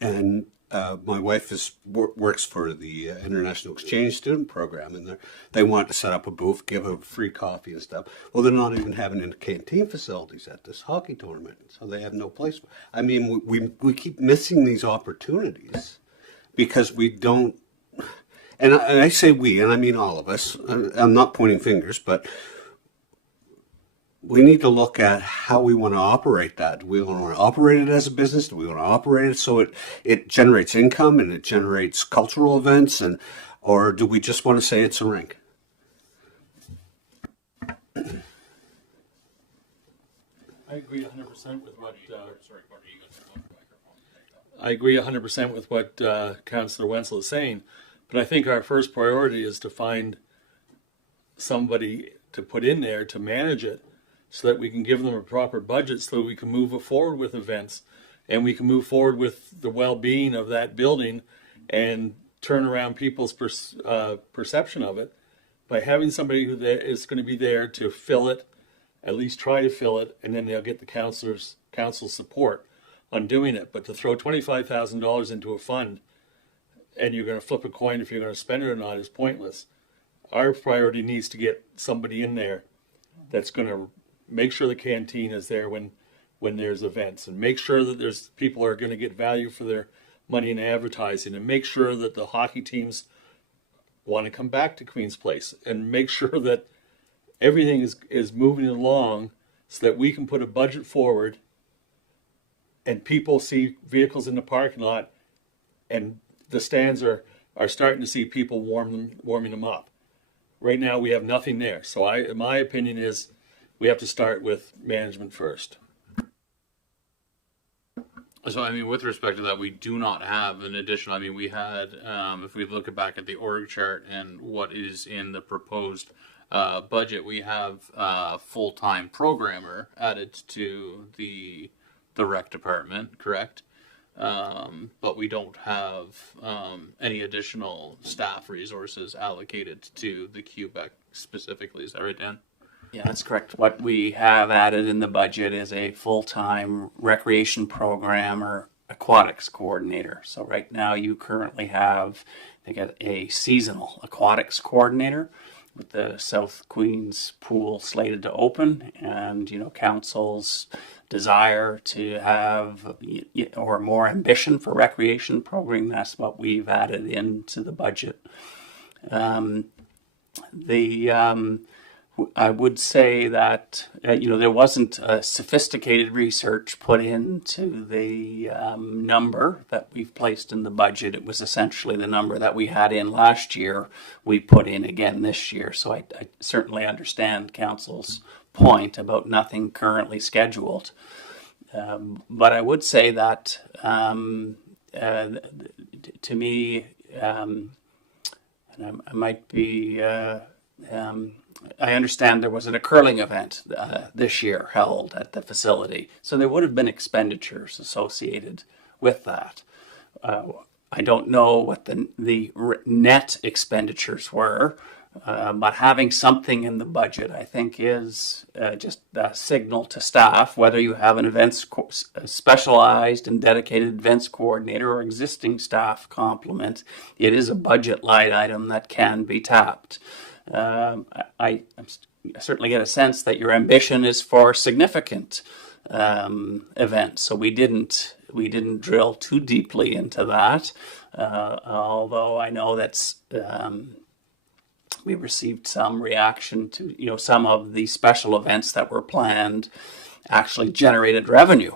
And my wife works for the International Exchange Student Program, and they want to set up a booth, give a free coffee and stuff. Well, they're not even having any canteen facilities at this hockey tournament, so they have no place. I mean, we keep missing these opportunities because we don't. And I say we, and I mean all of us. I'm not pointing fingers, but we need to look at how we want to operate that. Do we want to operate it as a business? Do we want to operate it so it generates income and it generates cultural events, or do we just want to say it's a rink? I agree 100% with what. I agree 100% with what Councillor Wenzel is saying, but I think our first priority is to find somebody to put in there to manage it, so that we can give them a proper budget, so that we can move forward with events, and we can move forward with the well-being of that building, and turn around people's perception of it by having somebody who is going to be there to fill it, at least try to fill it, and then they'll get the council's support on doing it. But to throw $25,000 into a fund and you're going to flip a coin if you're going to spend it or not is pointless. Our priority needs to get somebody in there that's going to make sure the canteen is there when there's events, and make sure that there's people are going to get value for their money in advertising, and make sure that the hockey teams want to come back to Queen's Place, and make sure that everything is moving along so that we can put a budget forward and people see vehicles in the parking lot and the stands are starting to see people warming them up. Right now we have nothing there. So my opinion is we have to start with management first. So, I mean, with respect to that, we do not have an additional, I mean, we had, if we look back at the org chart and what is in the proposed budget, we have a full-time programmer added to the rec department, correct? But we don't have any additional staff resources allocated to the Quebec specifically. Is that right, Dan? Yeah, that's correct. What we have added in the budget is a full-time recreation program or aquatics coordinator. So right now you currently have, they got a seasonal aquatics coordinator with the South Queens pool slated to open, and council's desire to have or more ambition for recreation programming. That's what we've added into the budget. I would say that there wasn't a sophisticated research put into the number that we've placed in the budget. It was essentially the number that we had in last year we put in again this year. So I certainly understand Council's point about nothing currently scheduled. But I would say that to me, and I might be. I understand there wasn't a curling event this year held at the facility, so there would have been expenditures associated with that. I don't know what the net expenditures were, but having something in the budget, I think, is just a signal to staff, whether you have an specialized and dedicated events coordinator or existing staff complement, it is a budget line item that can be tapped. I certainly get a sense that your ambition is for significant events, so we didn't drill too deeply into that. Although I know that's we received some reaction to some of the special events that were planned actually generated revenue.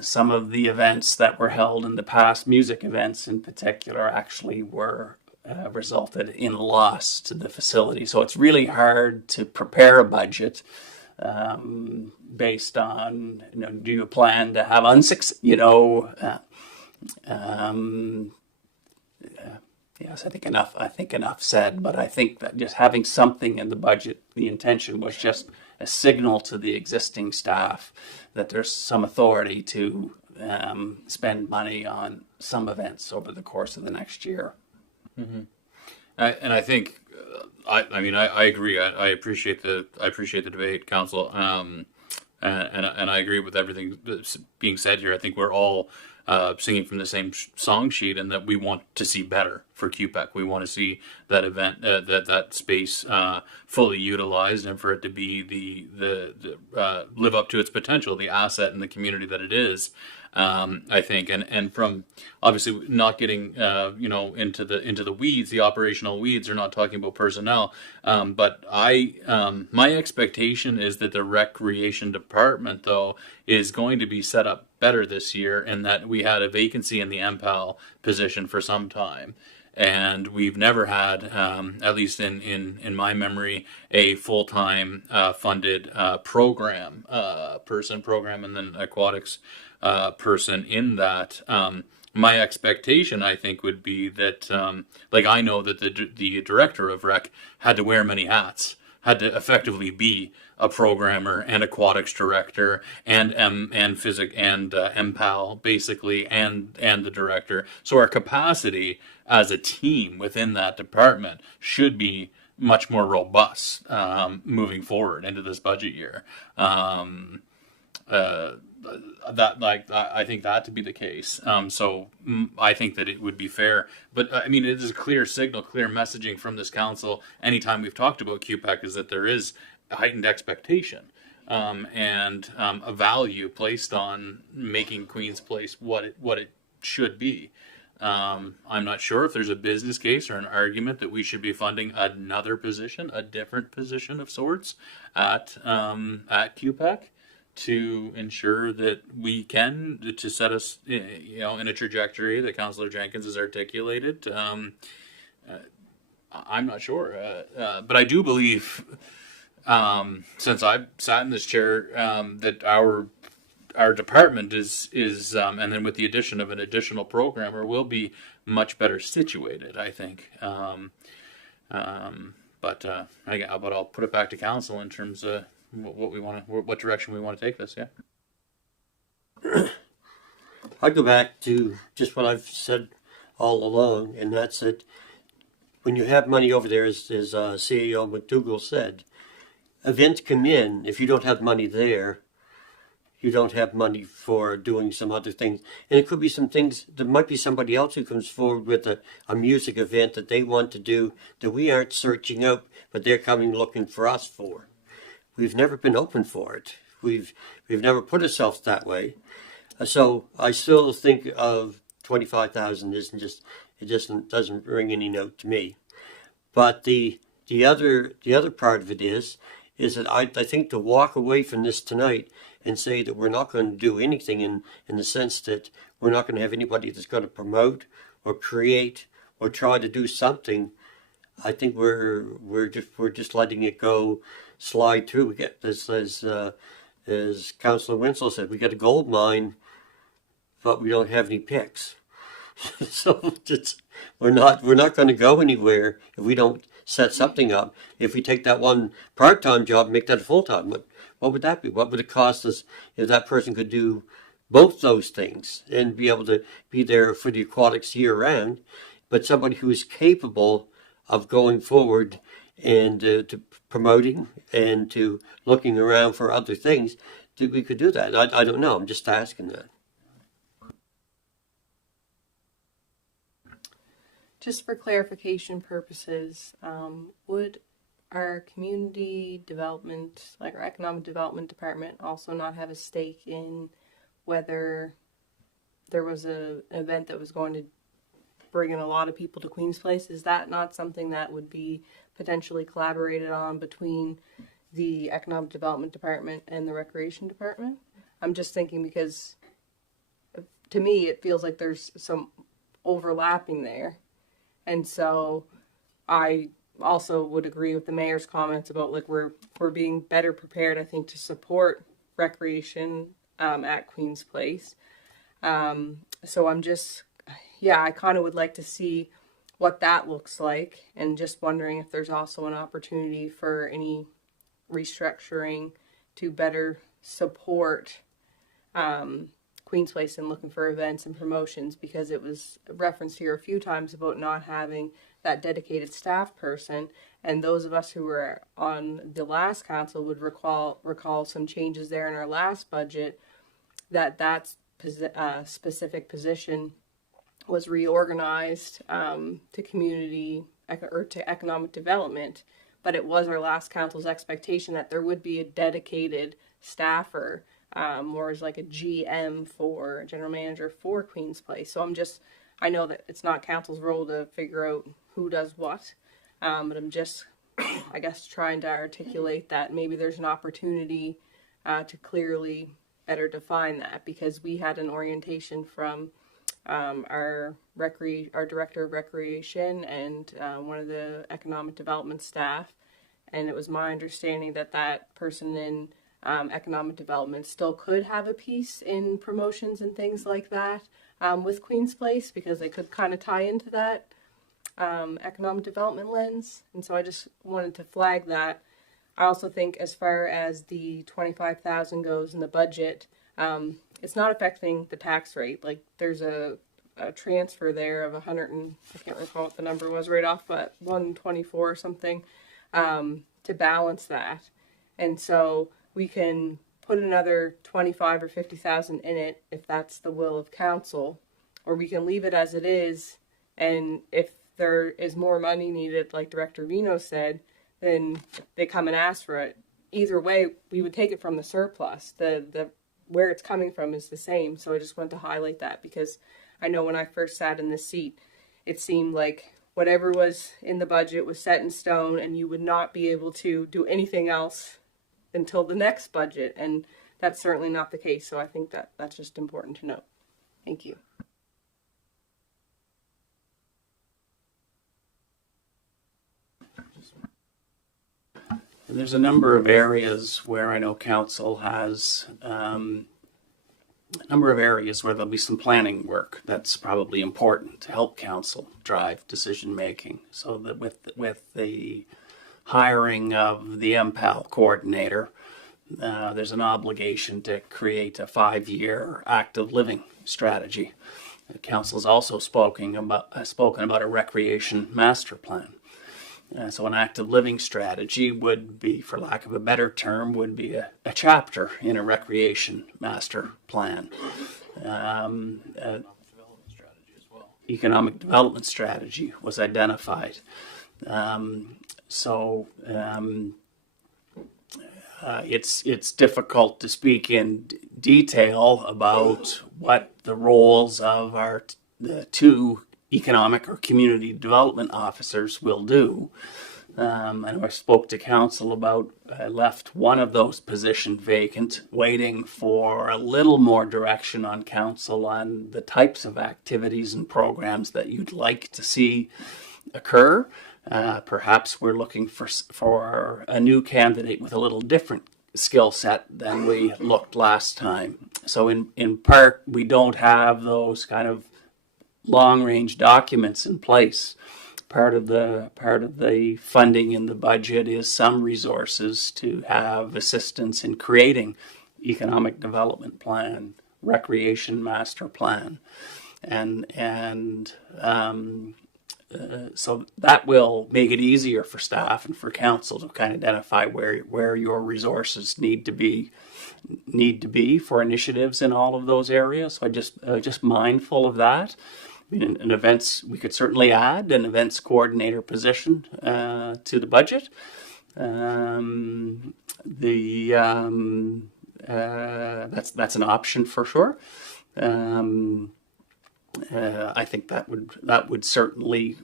Some of the events that were held in the past, music events in particular, actually were resulted in loss to the facility. So it's really hard to prepare a budget based on, do you plan to have yes, I think enough said, but I think that just having something in the budget, the intention was just a signal to the existing staff that there's some authority to spend money on some events over the course of the next year. Mm-hmm. And I think, I agree. I appreciate the debate, Council, and I agree with everything that's being said here. I think we're all singing from the same song sheet, and that we want to see better for QPEC. We want to see that event, that space fully utilized, and for it to be the live up to its potential, the asset in the community that it is. I think, and from obviously not getting into the weeds, the operational weeds, or not talking about personnel, but my expectation is that the recreation department, though, is going to be set up better this year, in that we had a vacancy in the MPAL position for some time. And we've never had, at least in my memory, a full-time funded program and then aquatics person in that. My expectation, I think, would be that, I know that the director of rec had to wear many hats, had to effectively be a programmer and aquatics director and physic and MPAL basically and the director. So our capacity as a team within that department should be much more robust moving forward into this budget year. I think that to be the case. So I think that it would be fair, but it is a clear signal, clear messaging from this council anytime we've talked about QPEC, is that there is a heightened expectation and a value placed on making Queen's Place what it should be. I'm not sure if there's a business case or an argument that we should be funding another position, a different position of sorts at QPEC, to ensure that we can, to set us in a trajectory that Councillor Jenkins has articulated. I'm not sure, but I do believe, since I've sat in this chair, that our department is and then with the addition of an additional programmer, will be much better situated, I think. But I'll put it back to council in terms of what direction we want to take this. Yeah. I go back to just what I've said all along, and that's that when you have money over there, as CEO McDougall said, events come in. If you don't have money there, you don't have money for doing some other things. And it could be some things, there might be somebody else who comes forward with a music event that they want to do that we aren't searching out, but they're coming looking for us for. We've never been open for it. We've never put ourselves that way. So I still think of 25,000 doesn't ring any note to me. But the other part of it is that I think to walk away from this tonight and say that we're not going to do anything in the sense that we're not going to have anybody that's going to promote or create or try to do something, I think we're just letting it go slide through. We get this, as Councillor Winslow said, we got a gold mine but we don't have any picks. So we're not going to go anywhere if we don't set something up. If we take that one part-time job and make that a full-time, what would that be? What would it cost us if that person could do both those things and be able to be there for the aquatics year-round, but somebody who is capable of going forward and to promoting and to looking around for other things, that we could do that. I don't know. I'm just asking that. Just for clarification purposes, would our community development, like our economic development department, also not have a stake in whether there was an event that was going to bring in a lot of people to Queen's Place? Is that not something that would be potentially collaborated on between the economic development department and the recreation department? I'm just thinking because to me it feels like there's some overlapping there. And so I also would agree with the mayor's comments about like we're being better prepared, I think, to support recreation at Queen's Place. So I'm just, I kind of would like to see what that looks like, and just wondering if there's also an opportunity for any restructuring to better support Queen's Place and looking for events and promotions, because it was referenced here a few times about not having that dedicated staff person. And those of us who were on the last council would recall some changes there in our last budget, that specific position was reorganized to community or to economic development. But it was our last council's expectation that there would be a dedicated staffer, more as like a GM for general manager for Queen's Place. So I know that it's not council's role to figure out who does what, but I'm just, I guess, trying to articulate that maybe there's an opportunity to clearly better define that, because we had an orientation from our director of recreation and one of the economic development staff, and it was my understanding that that person in economic development still could have a piece in promotions and things like that with Queen's Place, because they could kind of tie into that economic development lens. And so I just wanted to flag that. I also think as far as the $25,000 goes in the budget, it's not affecting the tax rate. Like there's a transfer there of I can't recall what the number was right off, but 124 or something to balance that. And so we can put another 25 or 50,000 in it if that's the will of council, or we can leave it as it is. And if there is more money needed, like Director Vino said, then they come and ask for it. Either way, we would take it from the surplus. The where it's coming from is the same. So I just wanted to highlight that, because I know when I first sat in this seat, it seemed like whatever was in the budget was set in stone, and you would not be able to do anything else until the next budget. And that's certainly not the case. So I think that that's just important to note. Thank you. And there's a number of areas where I know council has a number of areas where there'll be some planning work that's probably important to help council drive decision making. So that with the hiring of the MPAL coordinator, there's an obligation to create a 5-year active living strategy. The council's also spoken about a recreation master plan. So an active living strategy would be, for lack of a better term, would be a chapter in a recreation master plan. Economic development strategy was identified. It's difficult to speak in detail about what the roles of the two economic or community development officers will do. I know I spoke to council about, I left one of those positions vacant, waiting for a little more direction on council on the types of activities and programs that you'd like to see occur. Perhaps we're looking for a new candidate with a little different skill set than we looked last time. So in part, we don't have those kind of long range documents in place. Part of the funding in the budget is some resources to have assistance in creating economic development plan, recreation master plan, and so that will make it easier for staff and for council to kind of identify where your resources need to be for initiatives in all of those areas. So I just mindful of that. I mean, in events, we could certainly add an events coordinator position to the budget. That's an option for sure. I think that would certainly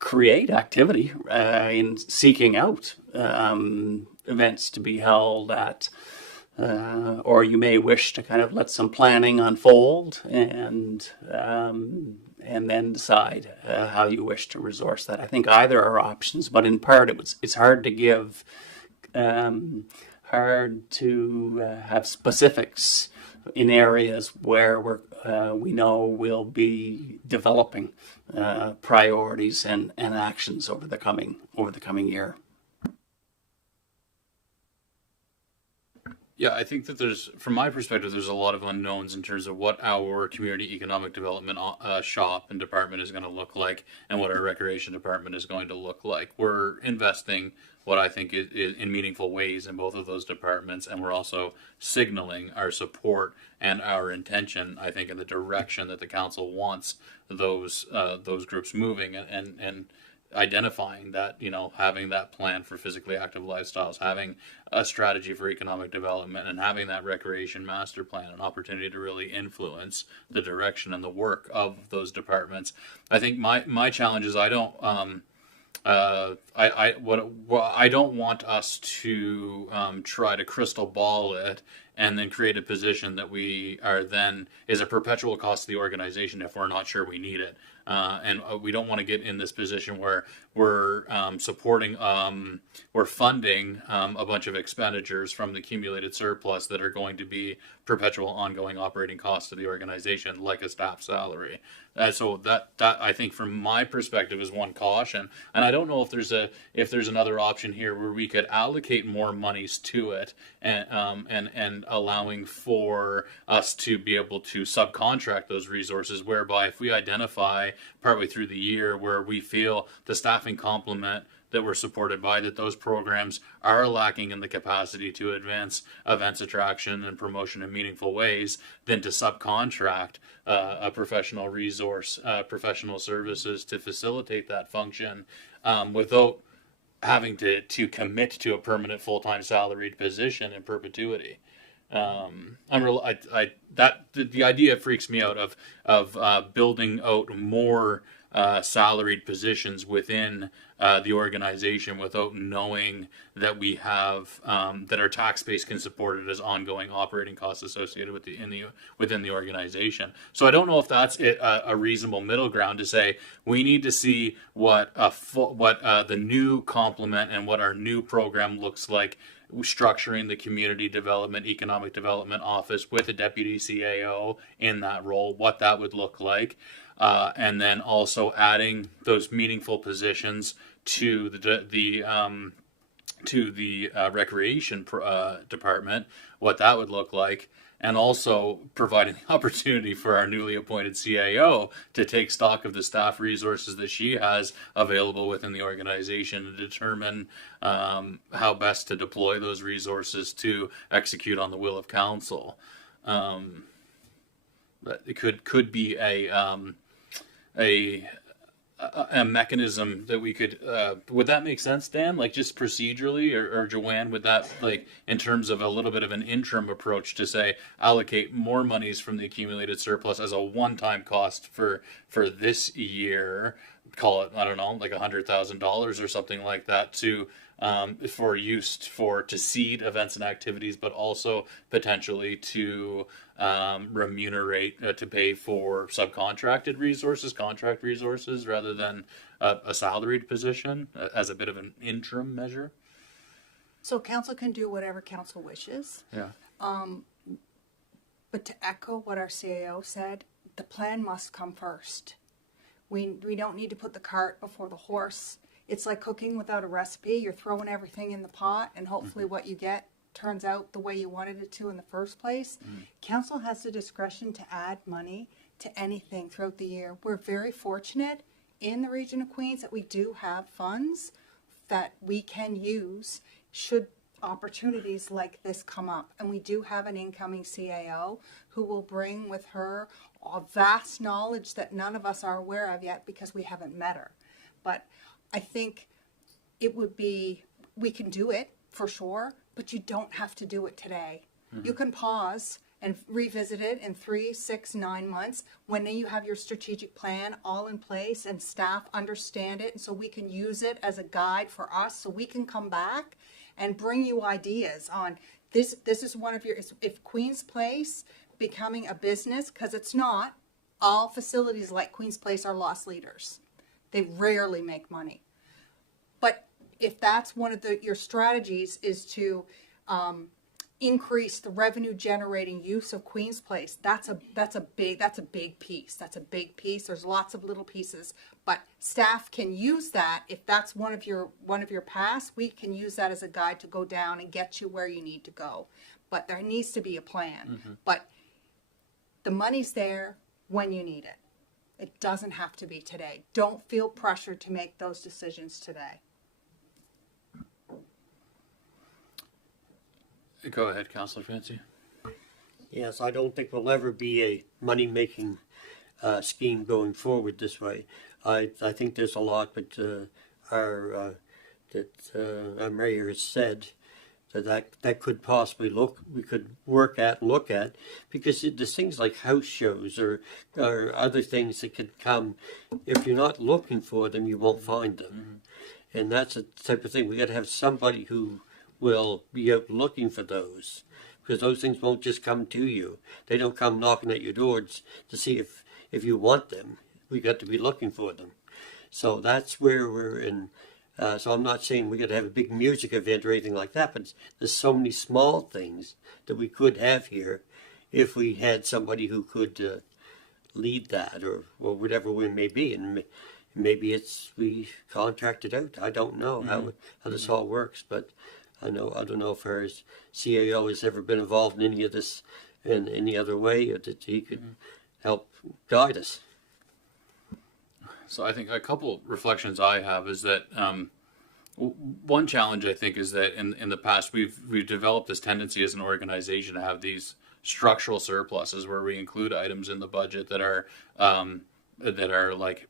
create activity in seeking out events to be held at. Or you may wish to kind of let some planning unfold and then decide how you wish to resource that. I think either are options, but in part it's hard to give, hard to have specifics in areas where we know we'll be developing priorities and actions over the coming year. Yeah, I think that from my perspective, there's a lot of unknowns in terms of what our community economic development shop and department is going to look like and what our recreation department is going to look like. We're investing what I think is in meaningful ways in both of those departments, and we're also signaling our support and our intention, I think, in the direction that the council wants those groups moving, and identifying that, having that plan for physically active lifestyles, having a strategy for economic development, and having that recreation master plan, an opportunity to really influence the direction and the work of those departments. I think my challenge is I don't want us to try to crystal ball it and then create a position that is a perpetual cost to the organization if we're not sure we need it. And we don't want to get in this position where we're funding a bunch of expenditures from the accumulated surplus that are going to be perpetual ongoing operating costs to the organization, like a staff salary. So that I think from my perspective is one caution, and I don't know if there's another option here where we could allocate more monies to it, and allowing for us to be able to subcontract those resources, whereby if we identify partway through the year where we feel the staffing complement that we're supported by, that those programs are lacking in the capacity to advance events attraction and promotion in meaningful ways, then to subcontract a professional resource, professional services to facilitate that function, without having to commit to a permanent full-time salaried position in perpetuity. The idea freaks me out of building out more salaried positions within the organization without knowing that we have that our tax base can support it as ongoing operating costs associated with within the organization. So I don't know if that's a reasonable middle ground to say we need to see what the new complement and what our new program looks like, structuring the community development, economic development office with a deputy CAO in that role, what that would look like. And then also adding those meaningful positions to the recreation department, what that would look like, and also providing the opportunity for our newly appointed CAO to take stock of the staff resources that she has available within the organization and determine how best to deploy those resources to execute on the will of council. But it could be a mechanism that we could, would that make sense, Dan? Like just procedurally, or Joanne, would that, like, in terms of a little bit of an interim approach to say allocate more monies from the accumulated surplus as a one-time cost for this year, call it, I don't know, like $100,000 or something like that, to to seed events and activities, but also potentially to remunerate, to pay for subcontracted resources, contract resources, rather than a salaried position as a bit of an interim measure? So council can do whatever council wishes. Yeah. But to echo what our CAO said, the plan must come first. We don't need to put the cart before the horse. It's like cooking without a recipe. You're throwing everything in the pot, and hopefully what you get turns out the way you wanted it to in the first place. Council has the discretion to add money to anything throughout the year. We're very fortunate in the region of Queens that we do have funds that we can use should opportunities like this come up. And we do have an incoming CAO who will bring with her a vast knowledge that none of us are aware of yet because we haven't met her. But I think it would be, we can do it for sure, but you don't have to do it today. You can pause and revisit it in 3, 6, 9 months when you have your strategic plan all in place and staff understand it, and so we can use it as a guide for us, so we can come back and bring you ideas on this. This is one of your, if Queen's Place becoming a business, because it's not, all facilities like Queen's Place are loss leaders. They rarely make money. But if that's one of your strategies is to increase the revenue generating use of Queen's Place, that's a big piece. That's a big piece. There's lots of little pieces, but staff can use that. If that's one of your paths, we can use that as a guide to go down and get you where you need to go. But there needs to be a plan. But the money's there when you need it. It doesn't have to be today. Don't feel pressured to make those decisions today. Go ahead, Councillor Fancy. Yes, I don't think we'll ever be a money-making scheme going forward this way. I think there's a lot, but our mayor has said that could possibly we could work at and look at, because there's things like house shows or other things that could come. If you're not looking for them, you won't find them. And that's the type of thing. We got to have somebody who will be out looking for those, because those things won't just come to you. They don't come knocking at your doors to see if you want them. We got to be looking for them. So that's where we're in. So I'm not saying we got to have a big music event or anything like that, but there's so many small things that we could have here if we had somebody who could lead that, or whatever we may be. And maybe we contract it out. I don't know how this all works, but I don't know if our CAO has ever been involved in any of this in any other way, or that he could help guide us. So I think a couple reflections I have is that one challenge I think is that in the past we've developed this tendency as an organization to have these structural surpluses where we include items in the budget that are like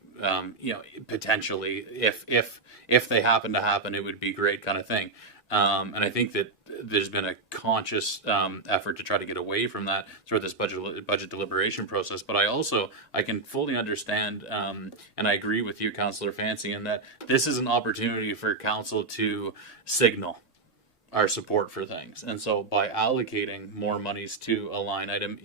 potentially if they happen to happen, it would be great kind of thing. And I think that there's been a conscious effort to try to get away from that through this budget deliberation process. But I can fully understand, and I agree with you, Councillor Fancy, in that this is an opportunity for council to signal our support for things. And so by allocating more monies to a line item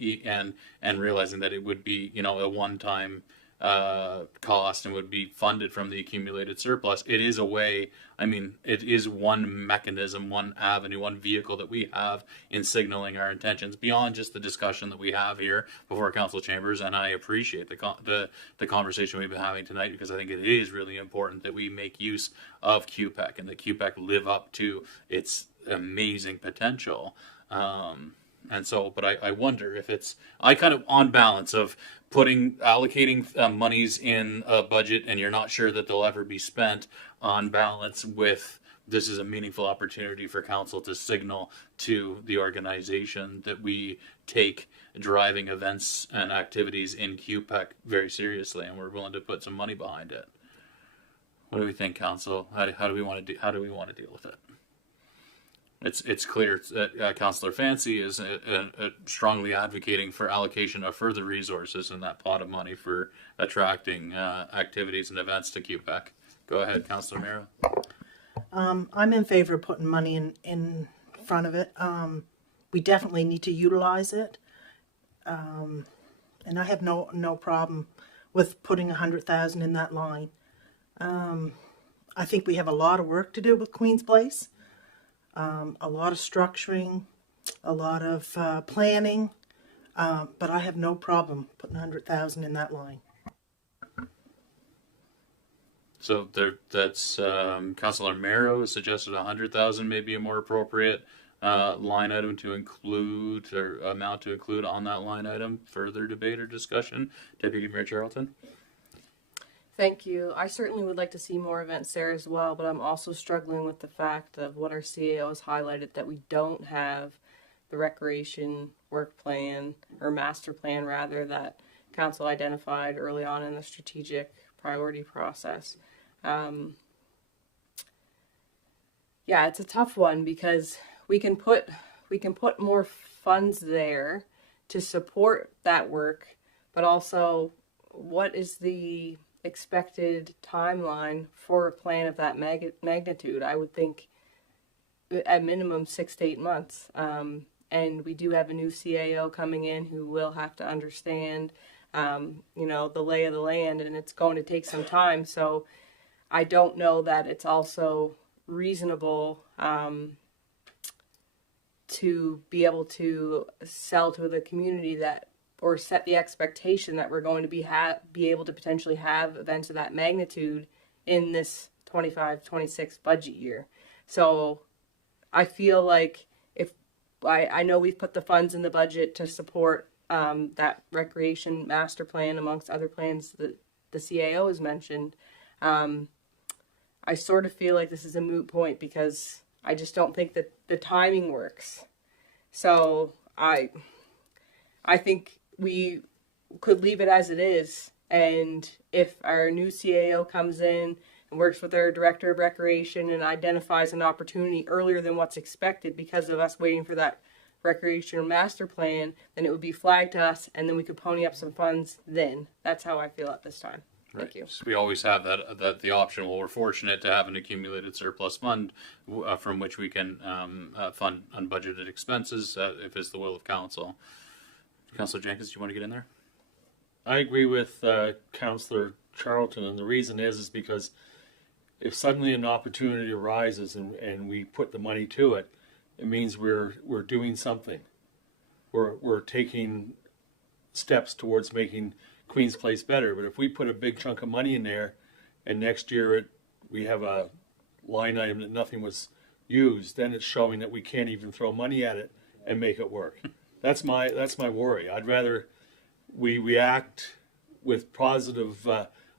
and realizing that it would be, a one-time cost and would be funded from the accumulated surplus, it is a way, it is one mechanism, one avenue, one vehicle that we have in signaling our intentions beyond just the discussion that we have here before council chambers. And I appreciate the conversation we've been having tonight, because I think it is really important that we make use of QPEC and that QPEC live up to its amazing potential. And so, but I wonder if I kind of on balance of allocating monies in a budget and you're not sure that they'll ever be spent, on balance with this is a meaningful opportunity for council to signal to the organization that we take driving events and activities in QPEC very seriously and we're willing to put some money behind it. What do we think, council? How do we want to deal with it? It's clear that Councillor Fancy is strongly advocating for allocation of further resources in that pot of money for attracting activities and events to QPEC. Go ahead, Councillor Mira. I'm in favor of putting money in front of it. We definitely need to utilize it. And I have no problem with putting 100,000 in that line. I think we have a lot of work to do with Queen's Place. a lot of structuring, a lot of planning, but I have no problem putting 100,000 in that line. So that's Councillor Marrow has suggested 100,000 may be a more appropriate line item to include or amount to include on that line item. Further debate or discussion, Deputy Mayor Charlton. Thank you. I certainly would like to see more events there as well, but I'm also struggling with the fact of what our CAO has highlighted, that we don't have the recreation work plan, or master plan rather, that council identified early on in the strategic priority process. Yeah, it's a tough one because we can put more funds there to support that work, but also what is the expected timeline for a plan of that magnitude? I would think at minimum 6 to 8 months. And we do have a new CAO coming in who will have to understand, the lay of the land, and it's going to take some time. So I don't know that it's also reasonable to be able to sell to the community that, or set the expectation that we're going to be able to potentially have events of that magnitude in this 25-26 budget year. So I feel like if I know we've put the funds in the budget to support that recreation master plan amongst other plans that the CAO has mentioned, I sort of feel like this is a moot point because I just don't think that the timing works. So I think we could leave it as it is, and if our new CAO comes in and works with our director of recreation and identifies an opportunity earlier than what's expected because of us waiting for that recreational master plan, then it would be flagged to us, and then we could pony up some funds then. That's how I feel at this time. Thank you. So we always have that the option. Well, we're fortunate to have an accumulated surplus fund from which we can fund unbudgeted expenses if it's the will of council. Councillor Jenkins, do you want to get in there? I agree with Councillor Charlton, and the reason is because if suddenly an opportunity arises and we put the money to it, it means we're doing something. We're taking steps towards making Queen's Place better. But if we put a big chunk of money in there, and next year we have a line item that nothing was used, then it's showing that we can't even throw money at it and make it work. That's my worry. I'd rather we react with positive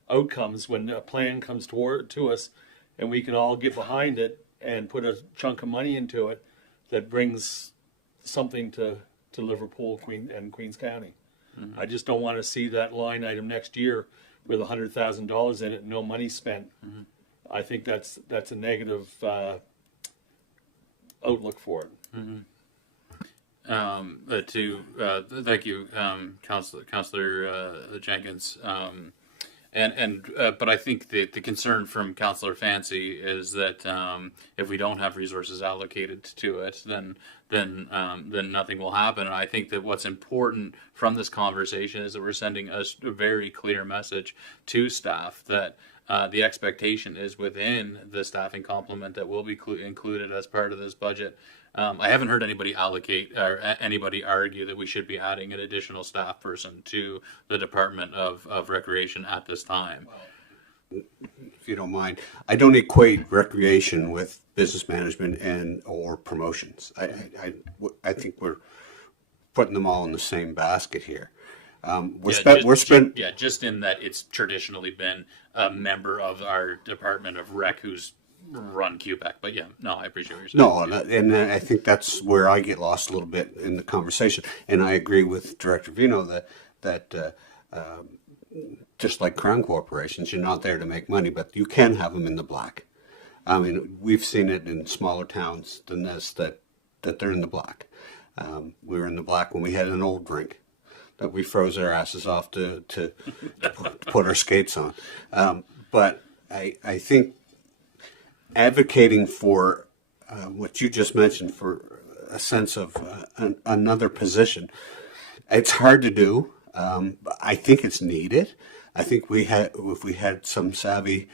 outcomes when a plan comes to us, and we can all get behind it and put a chunk of money into it that brings something to Liverpool, Queens County. Mm-hmm. I just don't want to see that line item next year with $100,000 in it and no money spent. Mm-hmm. I think that's a negative outlook for it. Mm-hmm. Thank you, Councillor Jenkins. But I think the concern from Councillor Fancy is that if we don't have resources allocated to it, then nothing will happen. And I think that what's important from this conversation is that we're sending a very clear message to staff that the expectation is within the staffing complement that will be included as part of this budget. I haven't heard anybody argue that we should be adding an additional staff person to the Department of Recreation at this time. If you don't mind, I don't equate recreation with business management or promotions. I think we're putting them all in the same basket here. Just in that it's traditionally been a member of our Department of Rec who's run QPEC, but I appreciate what you're saying. And I think that's where I get lost a little bit in the conversation. And I agree with Director Vino that just like Crown corporations, you're not there to make money, but you can have them in the black. I mean, we've seen it in smaller towns than this that they're in the black. We were in the black when we had an old rink that we froze our asses off to put our skates on. But I think advocating for what you just mentioned, for a sense of another position, it's hard to do. I think it's needed. I think if we had some savvy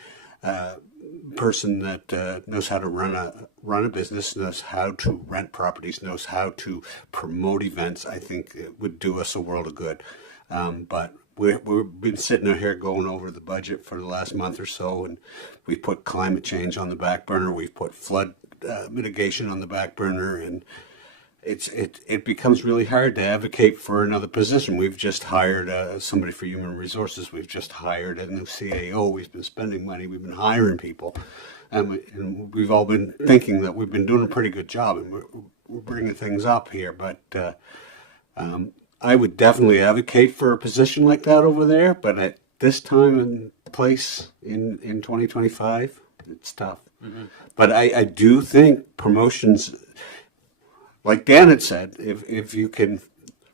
person that knows how to run a business, knows how to rent properties, knows how to promote events, I think it would do us a world of good. But we've been sitting here going over the budget for the last month or so, and we've put climate change on the back burner, we've put flood mitigation on the back burner, and it becomes really hard to advocate for another position. We've just hired somebody for human resources. We've just hired a new CAO. We've been spending money. We've been hiring people, and we've all been thinking that we've been doing a pretty good job, and we're bringing things up here. But I would definitely advocate for a position like that over there. But at this time and place in 2025, it's tough. Mm-hmm. But I do think promotions, like Dan had said, if you can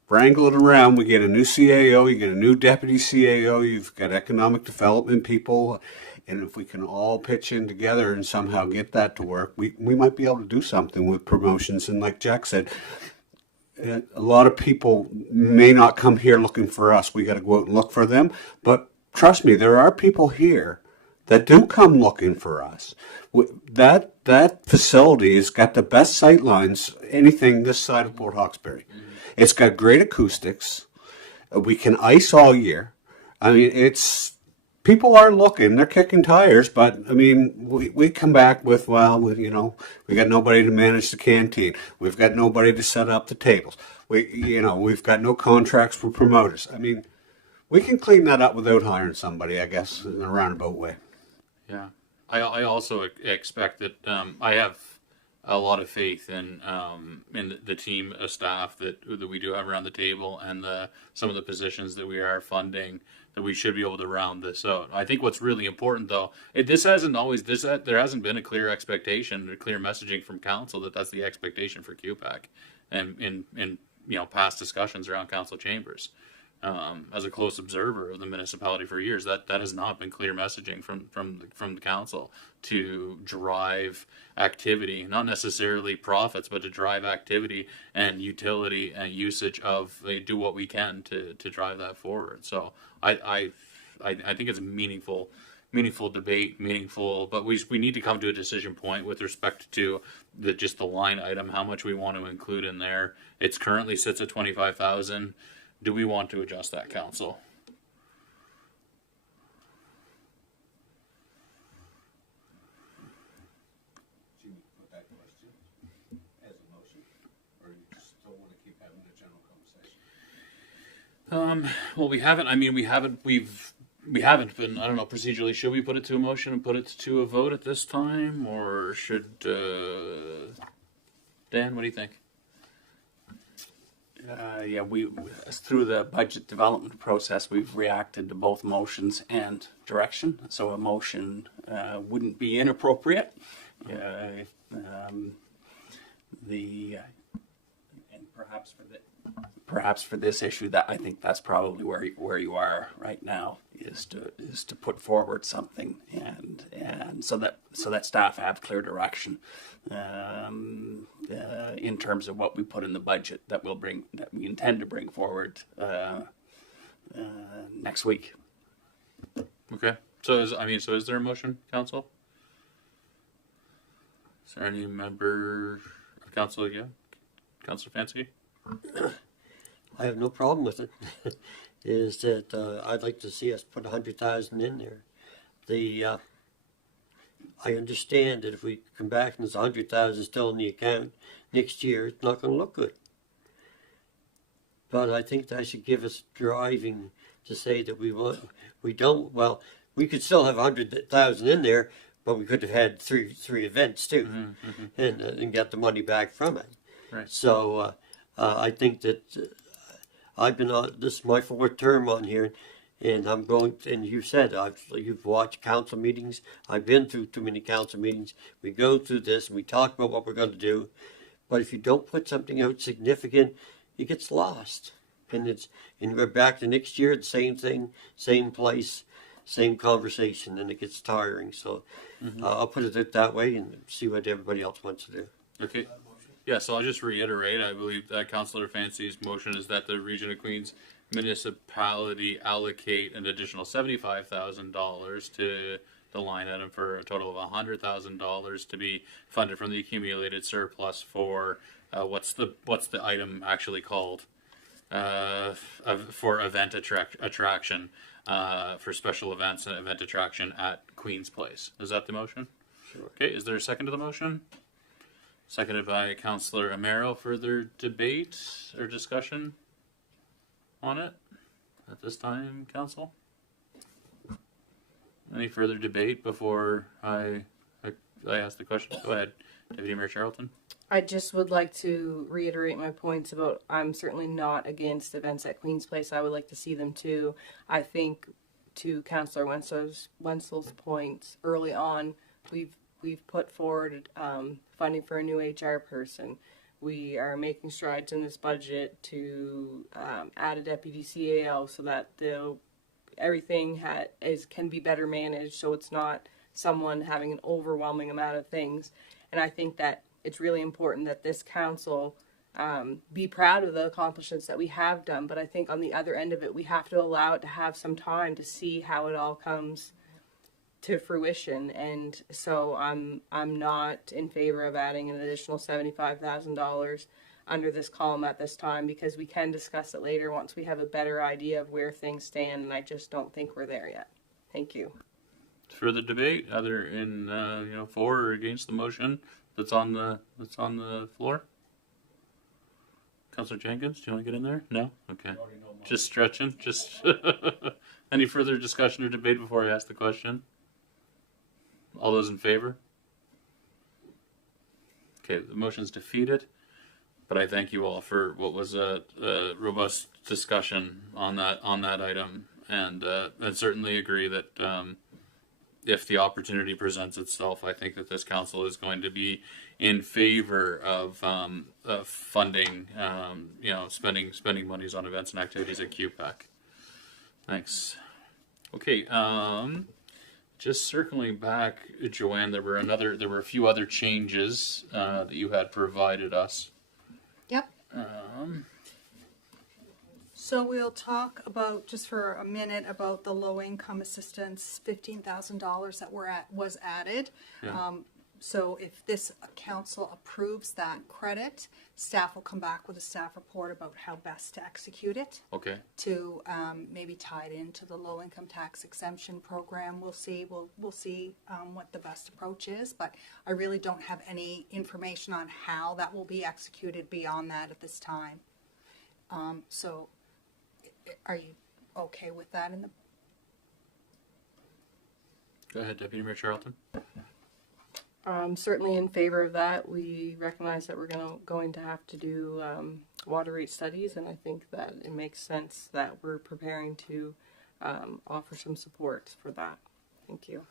wrangle it around, we get a new CAO, you get a new deputy CAO, you've got economic development people, and if we can all pitch in together and somehow get that to work, we might be able to do something with promotions. And like Jack said, a lot of people may not come here looking for us. We got to go out and look for them. But trust me, there are people here that do come looking for us. That facility has got the best sight lines, anything this side of Port Hawkesbury. Mm-hmm. It's got great acoustics. We can ice all year. I mean, people are looking, they're kicking tires, but I mean, we come back with, we got nobody to manage the canteen. We've got nobody to set up the tables. We've got no contracts for promoters. I mean, we can clean that up without hiring somebody, I guess, in a roundabout way. Yeah. I also expect that I have a lot of faith in the team of staff that we do have around the table, and some of the positions that we are funding, that we should be able to round this out. I think what's really important, though, there hasn't been a clear expectation or clear messaging from council that that's the expectation for QPAC, and in past discussions around council chambers. As a close observer of the municipality for years, that has not been clear messaging from the council to drive activity, not necessarily profits, but to drive activity and utility and usage of do what we can to drive that forward. So I think it's a meaningful debate, but we need to come to a decision point with respect to just the line item, how much we want to include in there. It's currently sits at 25,000. Do we want to adjust that, council? Do you put that question as a motion, or you just don't want to keep having a general conversation? Well, we haven't been. I don't know, procedurally, should we put it to a motion and put it to a vote at this time, or should Dan? What do you think? We through the budget development process, we've reacted to both motions and direction. So a motion wouldn't be inappropriate. And perhaps for this issue, that I think that's probably where you are right now, is to put forward something and so that staff have clear direction in terms of what we put in the budget that we intend to bring forward next week. Okay. So is there a motion, council? Is there any member of council again? Councilor Fancy? I have no problem with it. Is that I'd like to see us put 100,000 in there. I understand that if we come back and there's 100,000 still in the account next year, it's not going to look good. But I think that should give us driving to say that we don't. Well, we could still have 100,000 in there, but we could have had three events too, and get the money back from it. Right. So I think that I've been on. This is my fourth term on here, and I'm going. And you said you've watched council meetings. I've been through too many council meetings. We go through this and we talk about what we're going to do, but if you don't put something out significant, it gets lost. And we're back to next year, the same thing, same place, same conversation, and it gets tiring. So I'll put it out that way and see what everybody else wants to do. Okay. Yeah, so I'll just reiterate, I believe that Councillor Fancy's motion is that the Region of Queens municipality allocate an additional $75,000 to the line item for a total of $100,000 to be funded from the accumulated surplus for what's the item actually called? For event attraction, for special events and event attraction at Queen's Place. Is that the motion? Sure. Okay, is there a second to the motion? Seconded by Councillor Amaro. Further debate or discussion on it at this time, Council? Any further debate before I ask the question? Go ahead, Deputy Mayor Charlton. I just would like to reiterate my points about I'm certainly not against events at Queen's Place. I would like to see them too. I think to Councillor Wenzel's points early on, we've put forward funding for a new HR person. We are making strides in this budget to add a deputy CAO so that everything can be better managed, so it's not someone having an overwhelming amount of things. And I think that it's really important that this council be proud of the accomplishments that we have done. But I think on the other end of it, we have to allow it to have some time to see how it all comes to fruition. And so I'm not in favor of adding an additional $75,000 under this column at this time, because we can discuss it later once we have a better idea of where things stand. And I just don't think we're there yet. Thank you. Further debate, either in for or against the motion that's on the floor. Councillor Jenkins, do you want to get in there? No? Okay. Just stretching. Just any further discussion or debate before I ask the question? All those in favor? Okay, the motion's defeated. But I thank you all for what was a robust discussion on that item, and certainly agree that if the opportunity presents itself, I think that this council is going to be in favor of funding, spending monies on events and activities at QPAC. Thanks. Okay, just circling back, Joanne, there were a few other changes that you had provided us. Yep. So we'll talk about, just for a minute, about the low income assistance, $15,000 that was added. Yeah. So if this council approves that credit, staff will come back with a staff report about how best to execute it. Okay. To maybe tie it into the low income tax exemption program. We'll see. We'll see what the best approach is, but I really don't have any information on how that will be executed beyond that at this time. So, are you okay with that? Go ahead, Deputy Mayor Charlton. I'm certainly in favor of that. We recognize that we're going to have to do water rate studies, and I think that it makes sense that we're preparing to offer some support for that. Thank you.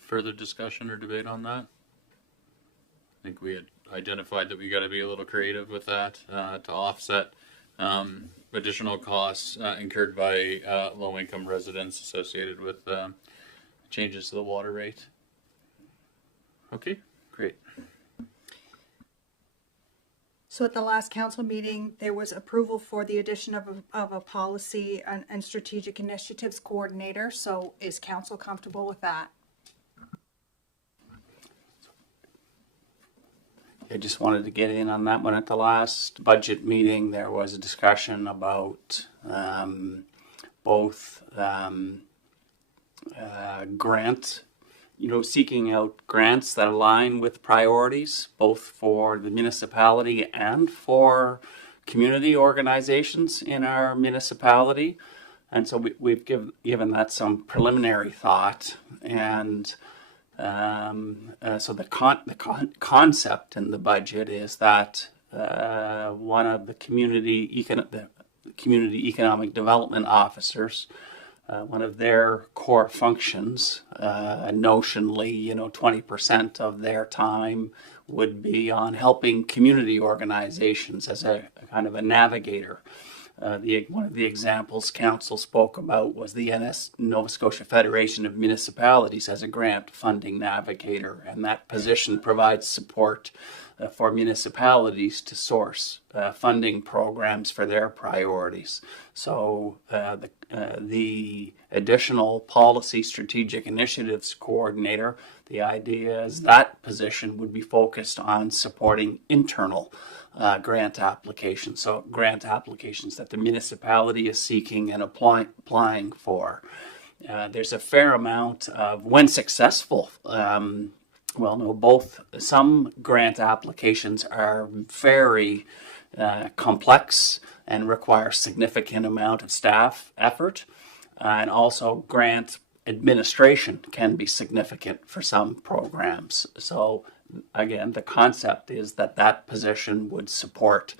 Further discussion or debate on that? I think we had identified that we got to be a little creative with that to offset additional costs incurred by low-income residents associated with changes to the water rate. Okay, great. So at the last council meeting, there was approval for the addition of a policy and strategic initiatives coordinator. So is council comfortable with that? I just wanted to get in on that one. At the last budget meeting, there was a discussion about both grant, seeking out grants that align with priorities, both for the municipality and for community organizations in our municipality. And so we've given that some preliminary thought. And so the concept in the budget is that one of the community economic development officers, one of their core functions, notionally, 20% of their time would be on helping community organizations as a kind of a navigator. One of the examples council spoke about was the Nova Scotia Federation of Municipalities as a grant funding navigator, and that position provides support for municipalities to source funding programs for their priorities. So the additional policy strategic initiatives coordinator, the idea is that position would be focused on supporting internal grant applications. So grant applications that the municipality is seeking and applying for. There's a fair amount of, when successful, both some grant applications are very complex and require significant amount of staff effort, and also grant administration can be significant for some programs. So again, the concept is that position would support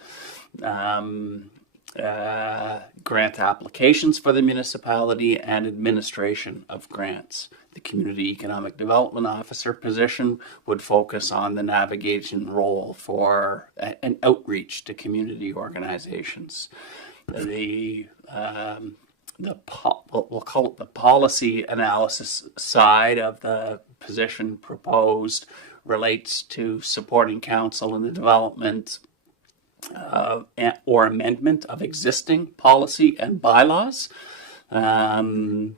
grant applications for the municipality and administration of grants. The Community Economic Development Officer position would focus on the navigation role for an outreach to community organizations. We'll call it the policy analysis side of the position proposed relates to supporting council in the development or amendment of existing policy and bylaws, and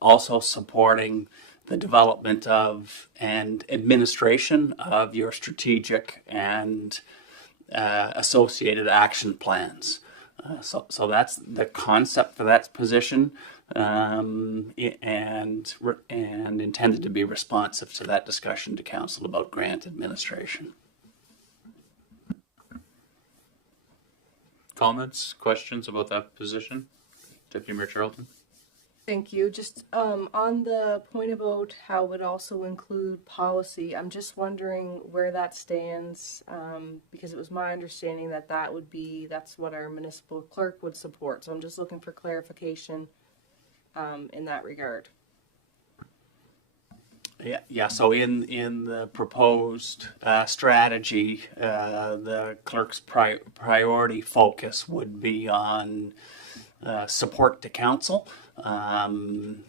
also supporting the development of and administration of your strategic and associated action plans. So that's the concept for that position, and intended to be responsive to that discussion to council about grant administration. Comments, questions about that position? Deputy Mayor Charlton? Thank you. Just on the point about how it would also include policy, I'm just wondering where that stands, because it was my understanding that's what our municipal clerk would support. So I'm just looking for clarification in that regard. Yeah. So in the proposed strategy, the clerk's priority focus would be on support to council, and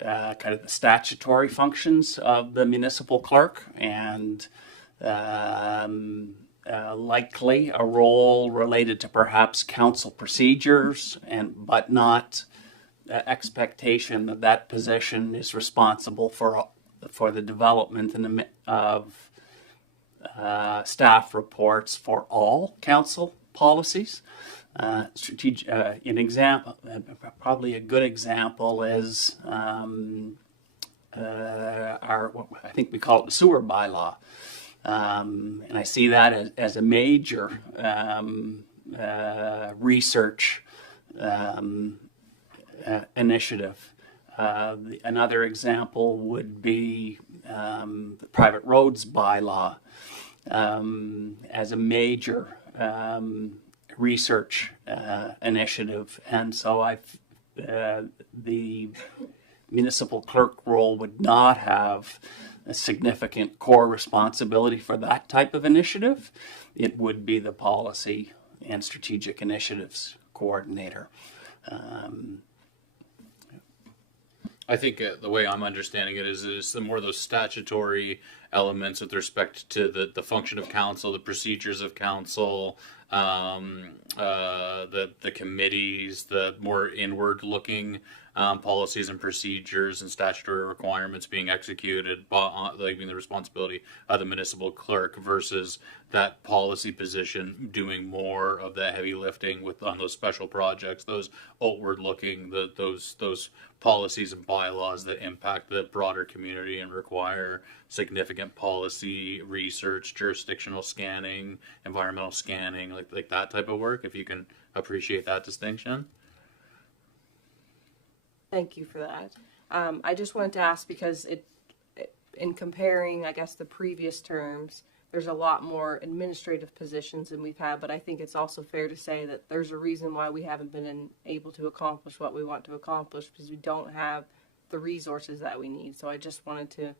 kind of the statutory functions of the municipal clerk, and likely a role related to perhaps council procedures, but not expectation that position is responsible for the development of staff reports for all council policies. Probably a good example is I think we call it the sewer bylaw, and I see that as a major research initiative. Another example would be the private roads bylaw as a major research initiative, and so the municipal clerk role would not have a significant core responsibility for that type of initiative. It would be the policy and strategic initiatives coordinator. I think the way I'm understanding it is the more those statutory elements with respect to the function of council, the procedures of council, the committees, the more inward looking policies and procedures and statutory requirements being executed, being the responsibility of the municipal clerk, versus that policy position doing more of the heavy lifting on those special projects, those outward looking, those policies and bylaws that impact the broader community and require significant policy research, jurisdictional scanning, environmental scanning, like that type of work, if you can appreciate that distinction. Thank you for that. I just wanted to ask because in comparing, I guess, the previous terms, there's a lot more administrative positions than we've had, but I think it's also fair to say that there's a reason why we haven't been able to accomplish what we want to accomplish, because we don't have the resources that we need. So I just wanted to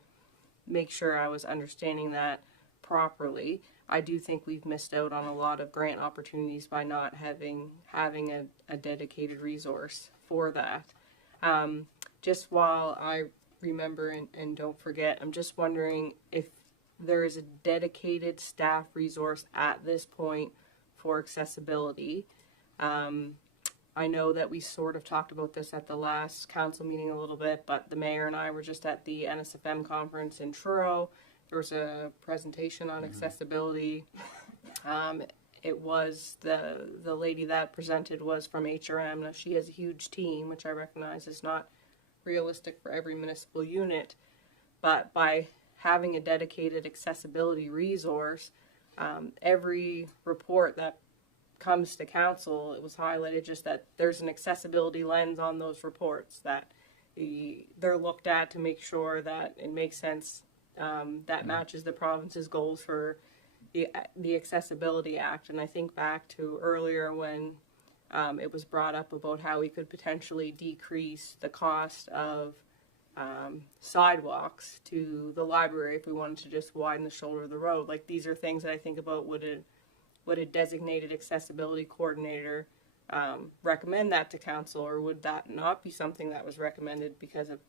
make sure I was understanding that properly. I do think we've missed out on a lot of grant opportunities by not having a dedicated resource for that. Just while I remember and don't forget, I'm just wondering if there is a dedicated staff resource at this point for accessibility. I know that we sort of talked about this at the last council meeting a little bit, but the mayor and I were just at the NSFM conference in Truro. There was a presentation on accessibility. It was the lady that presented was from HRM. Now, she has a huge team, which I recognize is not realistic for every municipal unit, but by having a dedicated accessibility resource, every report that comes to council, it was highlighted just that there's an accessibility lens on those reports, that they're looked at to make sure that it makes sense, that matches the province's goals for the Accessibility Act. And I think back to earlier when it was brought up about how we could potentially decrease the cost of sidewalks to the library if we wanted to just widen the shoulder of the road. Like, these are things that I think about, would a designated accessibility coordinator recommend that to council, or would that not be something that was recommended because of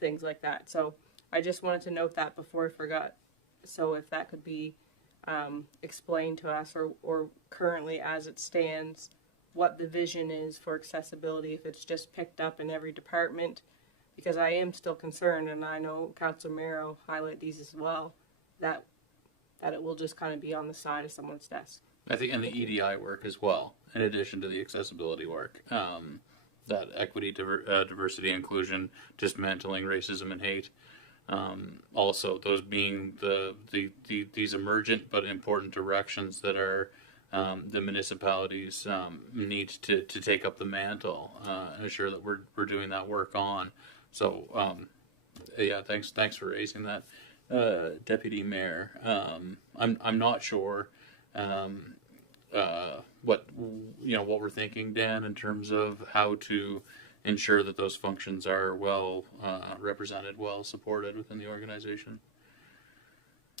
things like that? So I just wanted to note that before I forgot. So if that could be explained to us, or currently as it stands, what the vision is for accessibility, if it's just picked up in every department, because I am still concerned, and I know Councillor Merrow highlight these as well, that it will just kind of be on the side of someone's desk. I think, and the EDI work as well, in addition to the accessibility work, that equity, diversity, inclusion, dismantling racism and hate. Also, those being these emergent but important directions that are the municipalities need to take up the mantle and ensure that we're doing that work on. So, yeah, thanks for raising that, Deputy Mayor. I'm not sure what we're thinking, Dan, in terms of how to ensure that those functions are well represented, well supported within the organization.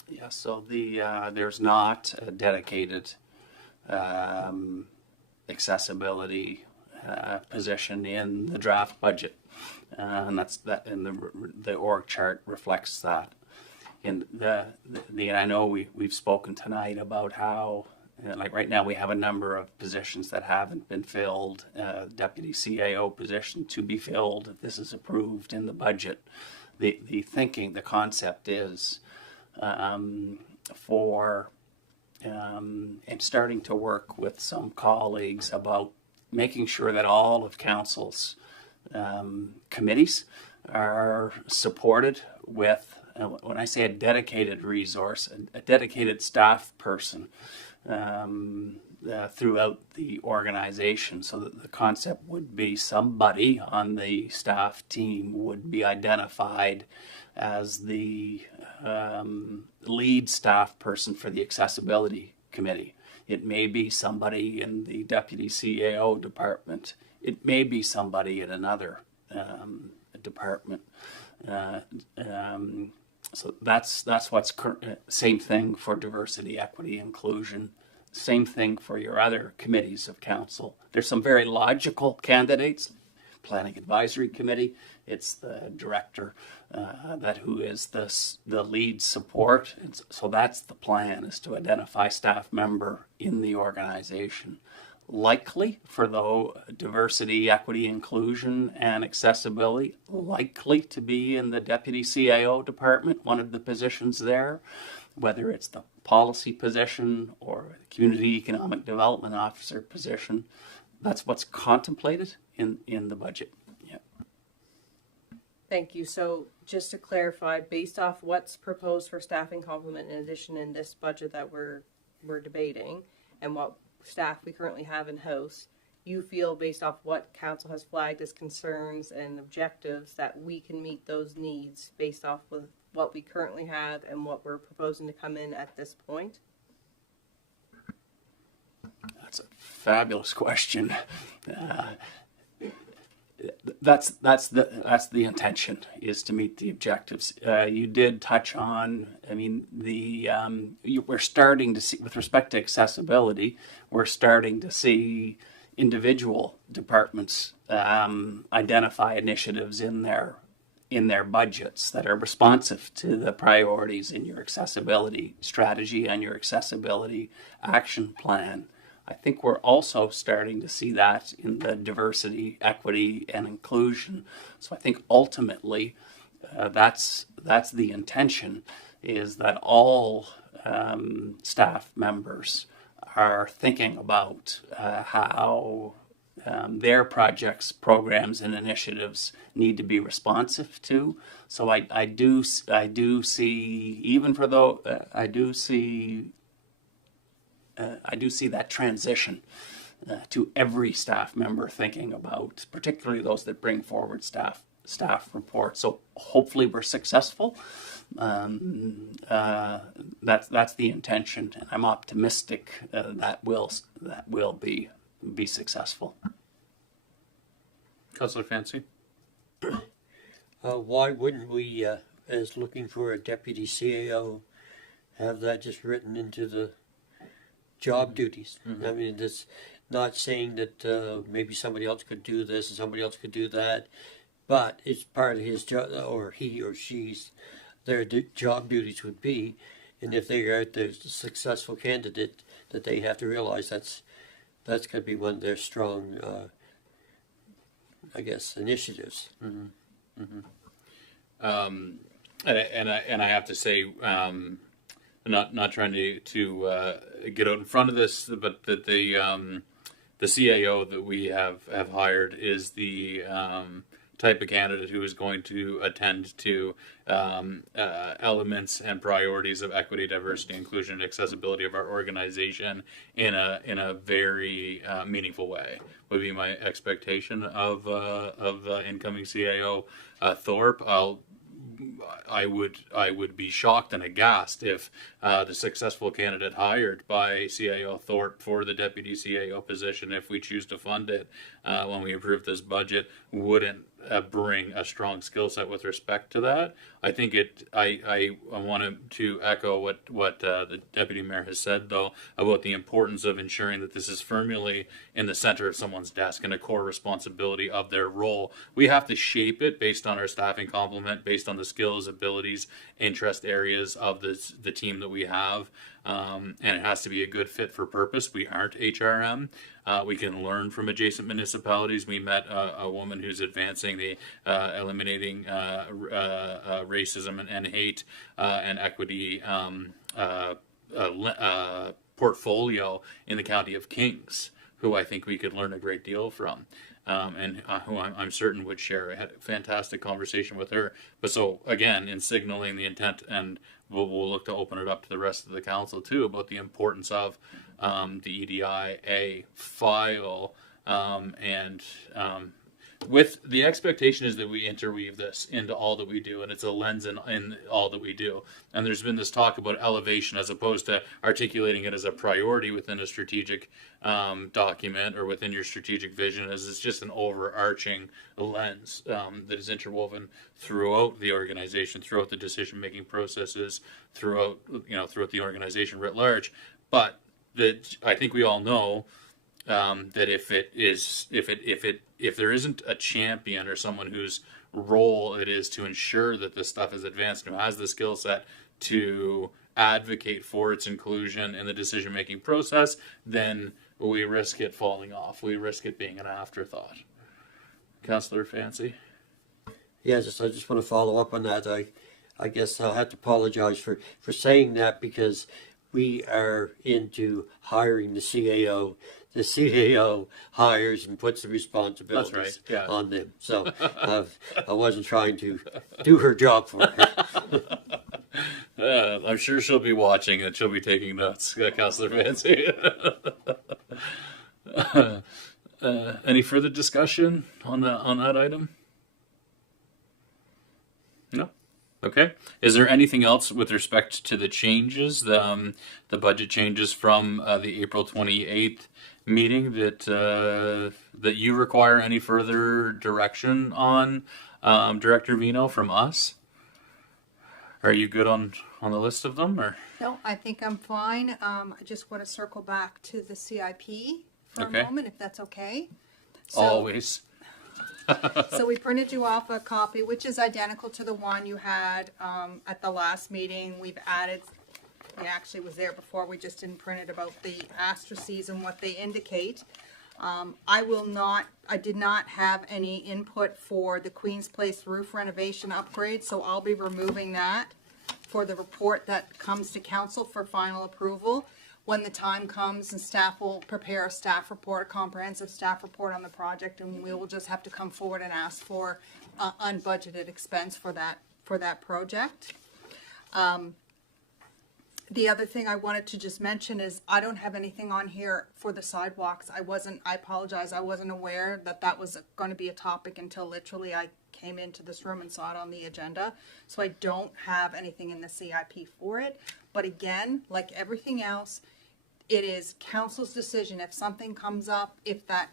Yeah, so there's not a dedicated accessibility position in the draft budget, and and the org chart reflects that. And I know we've spoken tonight about how, like right now, we have a number of positions that haven't been filled. Deputy CAO position to be filled if this is approved in the budget. The thinking, the concept is for and starting to work with some colleagues about making sure that all of council's committees are supported with, when I say a dedicated resource, a dedicated staff person throughout the organization, so that the concept would be somebody on the staff team would be identified as the lead staff person for the accessibility committee. It may be somebody in the deputy CAO department. It may be somebody in another department. So that's what's same thing for diversity, equity, inclusion. Same thing for your other committees of council. There's some very logical candidates. Planning Advisory Committee, it's the director who is the lead support. And so that's the plan, is to identify staff member in the organization. Likely for the diversity, equity, inclusion, and accessibility, likely to be in the deputy CAO department, one of the positions there, whether it's the policy position or the community economic development officer position. That's what's contemplated in the budget. Yeah. Thank you. So just to clarify, based off what's proposed for staffing complement in addition in this budget that we're debating, and what staff we currently have in-house, you feel, based off what council has flagged as concerns and objectives, that we can meet those needs based off of what we currently have and what we're proposing to come in at this point? That's a fabulous question. That's the intention, is to meet the objectives. You did touch on, I mean, we're starting to see, with respect to accessibility, we're starting to see individual departments identify initiatives in their in their budgets that are responsive to the priorities in your accessibility strategy and your accessibility action plan. I think we're also starting to see that in the diversity, equity, and inclusion. So I think ultimately that's the intention, is that all staff members are thinking about how their projects, programs, and initiatives need to be responsive to. So I do see, even for though I do see that transition to every staff member thinking about, particularly those that bring forward staff reports. So hopefully we're successful. That's the intention, and I'm optimistic that will be successful. Councillor Fancy? Why wouldn't we, as looking for a deputy CAO, have that just written into the job duties? I mean, it's not saying that maybe somebody else could do this and somebody else could do that, but it's part of his job, or he or she's, their job duties would be, and if they are the successful candidate, that they have to realize that's going to be one of their strong, I guess, initiatives. And I have to say, not trying to get out in front of this, but that the CAO that we have hired is the type of candidate who is going to attend to elements and priorities of equity, diversity, inclusion, and accessibility of our organization in a very meaningful way. Would be my expectation of incoming CAO Thorpe. I would be shocked and aghast if the successful candidate hired by CAO Thorpe for the deputy CAO position, if we choose to fund it when we approve this budget, wouldn't bring a strong skill set with respect to that. I think I wanted to echo what the deputy mayor has said, though, about the importance of ensuring that this is firmly in the center of someone's desk and a core responsibility of their role. We have to shape it based on our staffing complement, based on the skills, abilities, interest areas of the team that we have. And it has to be a good fit for purpose. We aren't HRM. We can learn from adjacent municipalities. We met a woman who's advancing the eliminating racism and hate and equity portfolio in the County of Kings, who I think we could learn a great deal from. And who I'm certain would share. I had a fantastic conversation with her. But so, again, in signaling the intent, and we'll look to open it up to the rest of the council, too, about the importance of the EDIA file. With the expectation is that we interweave this into all that we do, and it's a lens in all that we do. And there's been this talk about elevation as opposed to articulating it as a priority within a strategic document or within your strategic vision, as it's just an overarching lens that is interwoven throughout the organization, throughout the decision-making processes, throughout the organization writ large. But that I think we all know that if there isn't a champion or someone whose role it is to ensure that this stuff is advanced, and who has the skill set to advocate for its inclusion in the decision-making process, then we risk it falling off. We risk it being an afterthought. Councillor Fancy? Yeah, I just want to follow up on that. I guess I'll have to apologize for saying that, because we are into hiring the CAO. The CAO hires and puts the responsibilities on them. So I wasn't trying to do her job for her. I'm sure she'll be watching and she'll be taking notes, Councillor Fancy. Any further discussion on that item? No? Okay. Is there anything else with respect to the changes, the budget changes from the April 28th meeting that you require any further direction on, Director Vino, from us? Are you good on the list of them, or? No, I think I'm fine. I just want to circle back to the CIP for Okay. a moment, if that's okay. Always. So we printed you off a copy, which is identical to the one you had at the last meeting. We've added, it actually was there before, we just didn't print it, about the asterisks and what they indicate. I did not have any input for the Queen's Place roof renovation upgrade, so I'll be removing that for the report that comes to council for final approval. When the time comes, and staff will prepare a staff report, a comprehensive staff report on the project, and we will just have to come forward and ask for unbudgeted expense for that project. The other thing I wanted to just mention is I don't have anything on here for the sidewalks. I apologize, I wasn't aware that that was going to be a topic until literally I came into this room and saw it on the agenda. So I don't have anything in the CIP for it. But again, like everything else, it is council's decision. If something comes up, if that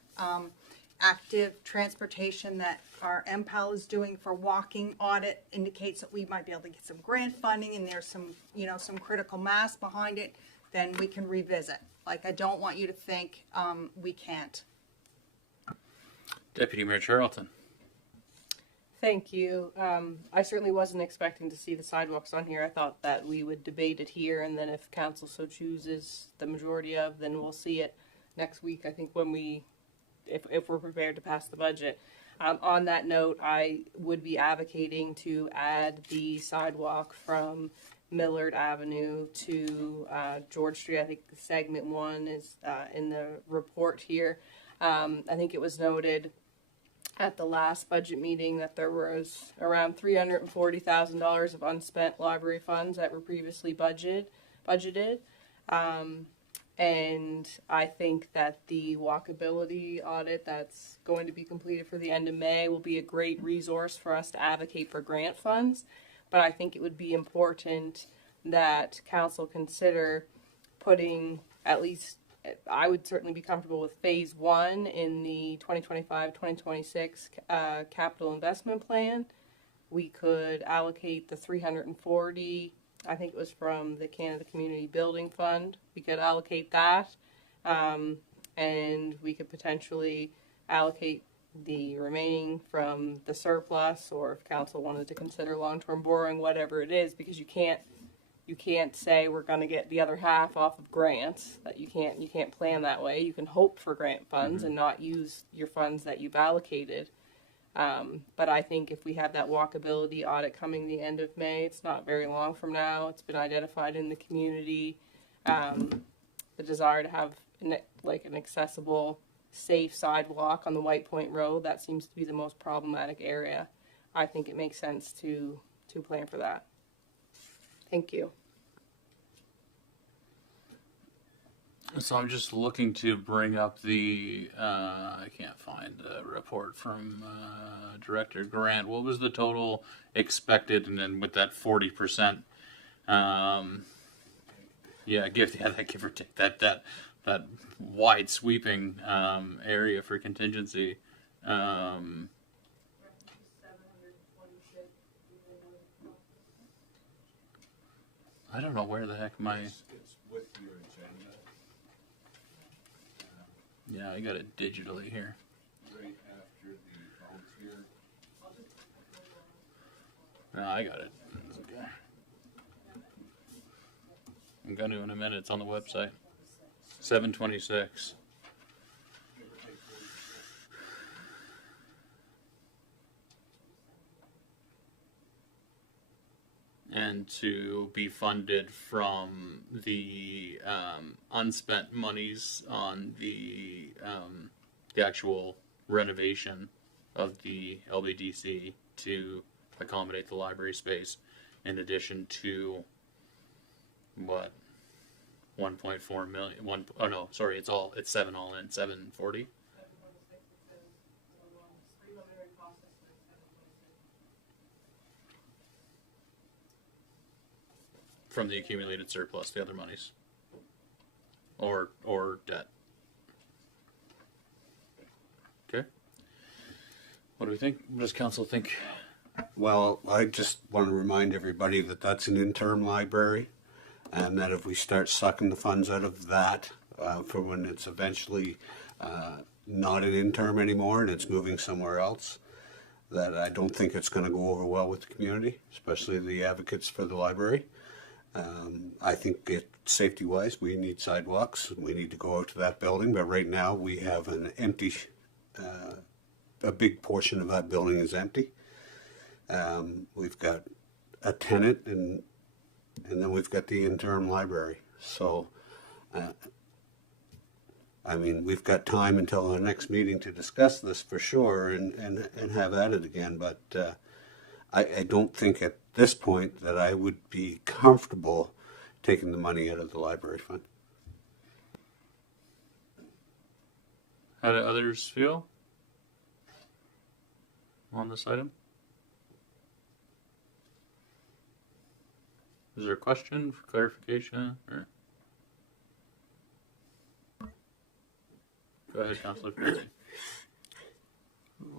active transportation that our MPAL is doing for walking audit indicates that we might be able to get some grant funding and there's some, some critical mass behind it, then we can revisit. Like, I don't want you to think we can't. Deputy Mayor Charlton. Thank you. I certainly wasn't expecting to see the sidewalks on here. I thought that we would debate it here, and then if council so chooses the majority of, then we'll see it next week, I think, when if we're prepared to pass the budget. On that note, I would be advocating to add the sidewalk from Millard Avenue to George Street. I think segment 1 is in the report here. I think it was noted at the last budget meeting that there was around $340,000 of unspent library funds that were previously budgeted. And I think that the walkability audit that's going to be completed for the end of May will be a great resource for us to advocate for grant funds. But I think it would be important that council consider putting at least, I would certainly be comfortable with phase 1 in the 2025-2026 capital investment plan. We could allocate the 340, I think it was from the Canada Community Building Fund. We could allocate that, and we could potentially allocate the remaining from the surplus, or if council wanted to consider long-term borrowing, whatever it is, because you can't say we're going to get the other half off of grants. That you can't plan that way. You can hope for grant funds and not use your funds that you've allocated. But I think if we have that walkability audit coming the end of May, it's not very long from now. It's been identified in the community, the desire to have an accessible, safe sidewalk on the White Point Road. That seems to be the most problematic area. I think it makes sense to plan for that. Thank you. So I'm just looking to bring up the, I can't find the report from Director Grant. What was the total expected, and then with that 40%, give or take, that wide sweeping area for contingency. I don't know where the heck my... It's with your agenda. Yeah, I got it digitally here. Right after the volunteer. No, I got it. It's okay. I'm going to in a minute. It's on the website. 726. And to be funded from the unspent monies on the actual renovation of the LBDC to accommodate the library space, in addition to what, 1.4 million. It's 7 all in, 740. From the accumulated surplus, the other monies, or debt. Okay. What do we think? What does council think? Well, I just want to remind everybody that that's an interim library, and that if we start sucking the funds out of that for when it's eventually not an interim anymore and it's moving somewhere else, that I don't think it's going to go over well with the community, especially the advocates for the library. I think safety-wise, we need sidewalks. We need to go out to that building, but right now we have an empty, a big portion of that building is empty. We've got a tenant and then we've got the interim library. So, I mean, we've got time until our next meeting to discuss this for sure and have at it again, but I don't think at this point that I would be comfortable taking the money out of the library fund. How do others feel on this item? Is there a question for clarification? Or? Go ahead, Councillor Percy.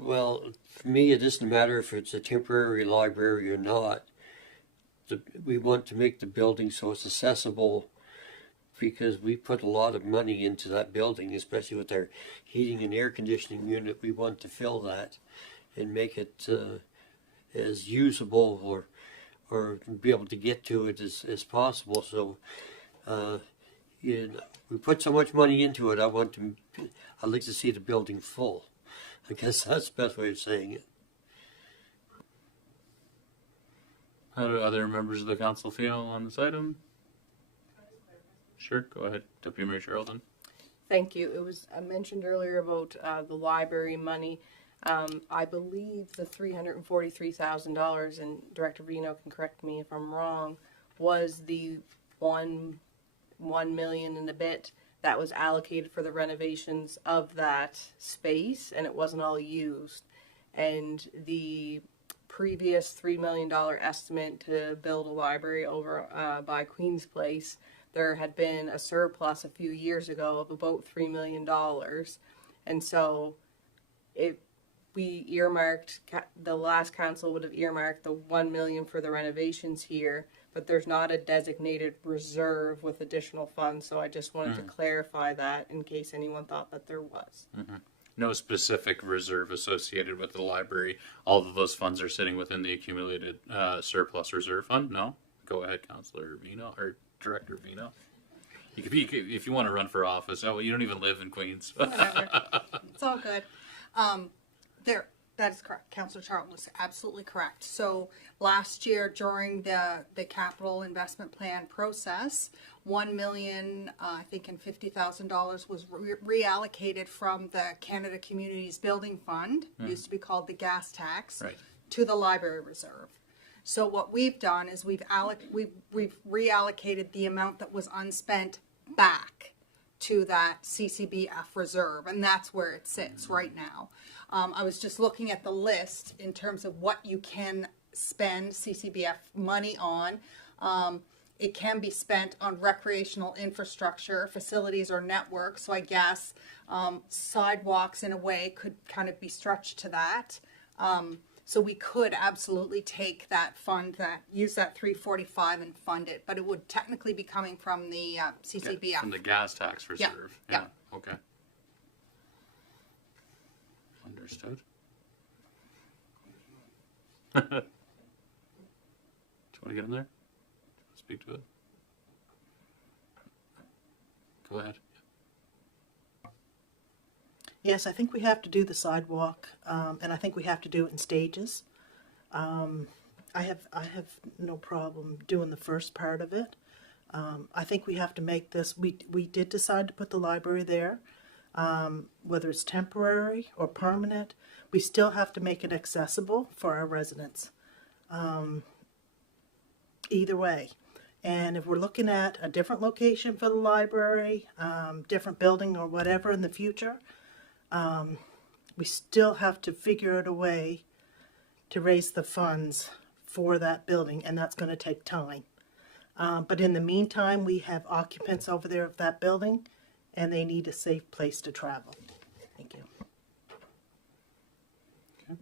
Well, for me, it doesn't matter if it's a temporary library or not. We want to make the building so it's accessible because we put a lot of money into that building, especially with our heating and air conditioning unit. We want to fill that and make it as usable or be able to get to it as possible. So we put so much money into it, I'd like to see the building full. I guess that's the best way of saying it. How do other members of the council feel on this item? Sure, go ahead, Deputy Mayor Sheraldon. Thank you. It was mentioned earlier about the library money. I believe the $343,000, and Director Vino can correct me if I'm wrong, was the $1 million and a bit that was allocated for the renovations of that space, and it wasn't all used. And the previous $3 million estimate to build a library over by Queen's Place, there had been a surplus a few years ago of about $3 million. And so we earmarked, the last council would have earmarked the $1 million for the renovations here, but there's not a designated reserve with additional funds. So I just wanted to clarify that in case anyone thought that there was. Mm-hmm. No specific reserve associated with the library. All of those funds are sitting within the accumulated surplus reserve fund. No? Go ahead, Councillor Vino, or Director Vino. If you want to run for office, you don't even live in Queens. Whatever. It's all good. That is correct. Councillor Charlton is absolutely correct. So last year during the capital investment plan process, $1,050,000 was reallocated from the Canada Communities Building Fund, used to be called the gas tax, Right. to the library reserve. So what we've done is we've reallocated the amount that was unspent back to that CCBF reserve, and that's where it sits right now. I was just looking at the list in terms of what you can spend CCBF money on. It can be spent on recreational infrastructure, facilities, or networks. So I guess sidewalks in a way could kind of be stretched to that. So we could absolutely take that fund, use that 345 and fund it, but it would technically be coming from the CCBF. From the gas tax reserve. Yeah. Okay. Understood. Do you want to get in there? Speak to it. Go ahead. Yes, I think we have to do the sidewalk, and I think we have to do it in stages. I have no problem doing the first part of it. I think we have to make this. We did decide to put the library there, whether it's temporary or permanent. We still have to make it accessible for our residents. Either way. And if we're looking at a different location for the library, different building or whatever in the future, we still have to figure out a way to raise the funds for that building, and that's going to take time. But in the meantime, we have occupants over there of that building, and they need a safe place to travel. Thank you. Okay.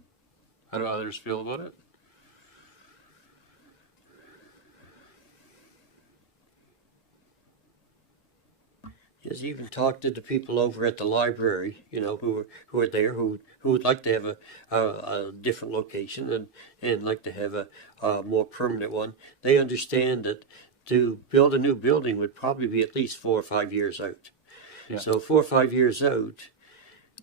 How do others feel about it? Has even talked to the people over at the library, who are there, who would like to have a different location and like to have a more permanent one. They understand that to build a new building would probably be at least 4 or 5 years out. Yeah. So 4 or 5 years out,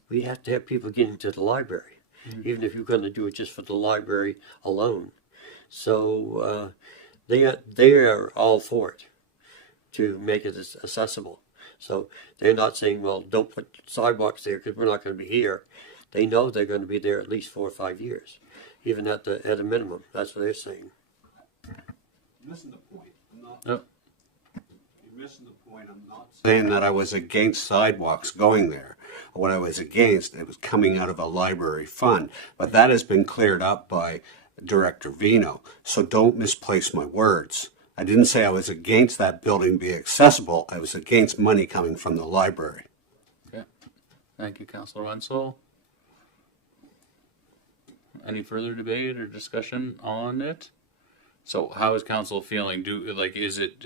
we have to have people getting to the library, even if you're going to do it just for the library alone. So they are all for it to make it accessible. So they're not saying, well, don't put sidewalks there because we're not going to be here. They know they're going to be there at least 4 or 5 years, even at a minimum. That's what they're saying. You're missing the point. Yep. You're missing the point. I'm not saying that I was against sidewalks going there. What I was against, it was coming out of a library fund. But that has been cleared up by Director Vino. So don't misplace my words. I didn't say I was against that building being accessible. I was against money coming from the library. Okay. Thank you, Councillor Wenzel. Any further debate or discussion on it? So, how is council feeling? Is it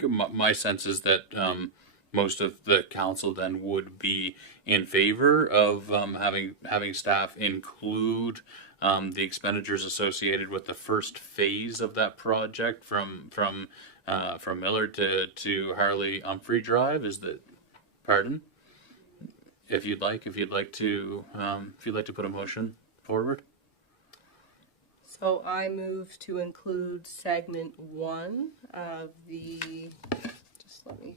my sense is that most of the council then would be in favor of having staff include the expenditures associated with the first phase of that project from Millard to Harley Humphrey Drive. Is that, pardon? If you'd like to put a motion forward. So I move to include segment 1 of the, just let me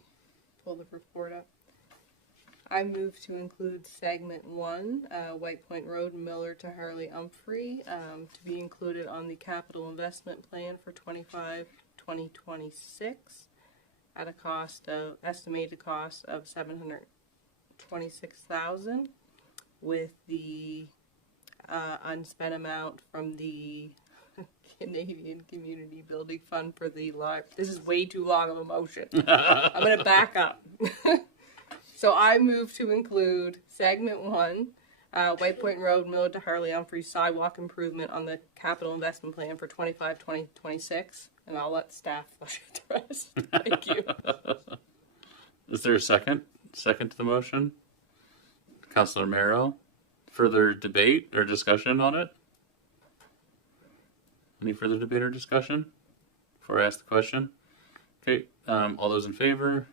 pull the report up. I move to include segment 1, White Point Road, Miller to Harley Humphrey, to be included on the capital investment plan for 2026 at a estimated cost of $726,000, with the unspent amount from the Canadian Community Building Fund for the live. This is way too long of a motion. I'm going to back up. So I move to include segment 1, White Point Road, Miller to Harley Humphrey sidewalk improvement on the capital investment plan for 2026, and I'll let staff flush out the rest. Thank you. Is there a second? Second to the motion? Councillor Merrow? Further debate or discussion on it? Any further debate or discussion before I ask the question? Okay, all those in favor?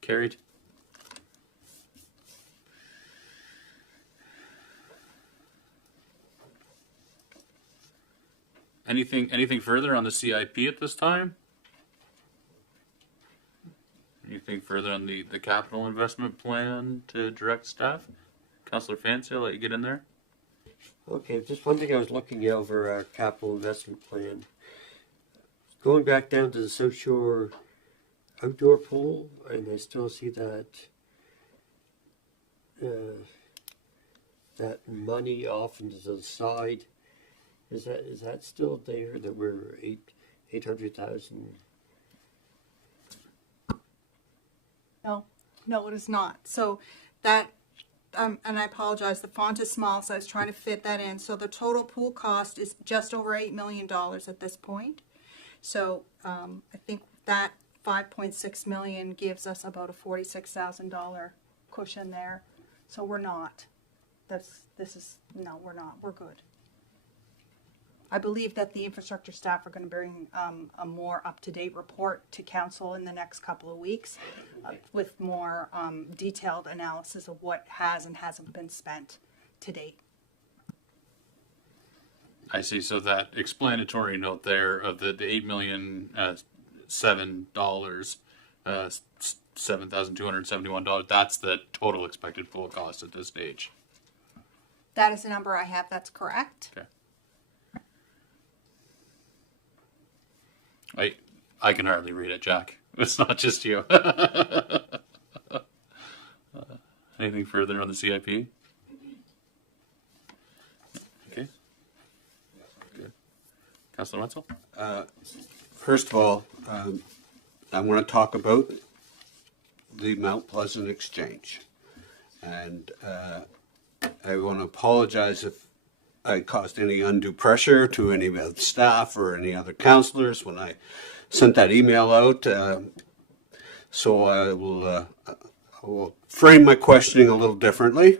Carried. Anything further on the CIP at this time? Anything further on the capital investment plan to direct staff? Councillor Fancy, I'll let you get in there. Okay, just one thing I was looking over our capital investment plan. Going back down to the South Shore outdoor pool, and I still see that that money off into the side. Is that still there? That we're 800,000. No, it is not. So that, and I apologize, the font is small, so I was trying to fit that in. So the total pool cost is just over $8 million at this point. So I think that $5.6 million gives us about a $46,000 cushion there. So we're not. We're not. We're good. I believe that the infrastructure staff are going to bring a more up-to-date report to council in the next couple of weeks with more detailed analysis of what has and hasn't been spent to date. I see. So that explanatory note there of the $8,007, $7,271. That's the total expected pool cost at this stage. That is the number I have. That's correct. Okay. I can hardly read it, Jack. It's not just you. Anything further on the CIP? Okay. Good. Councillor Wenzel? First of all, I want to talk about the Mount Pleasant Exchange. And I want to apologize if I caused any undue pressure to any of the staff or any other councillors when I sent that email out. So I will frame my questioning a little differently.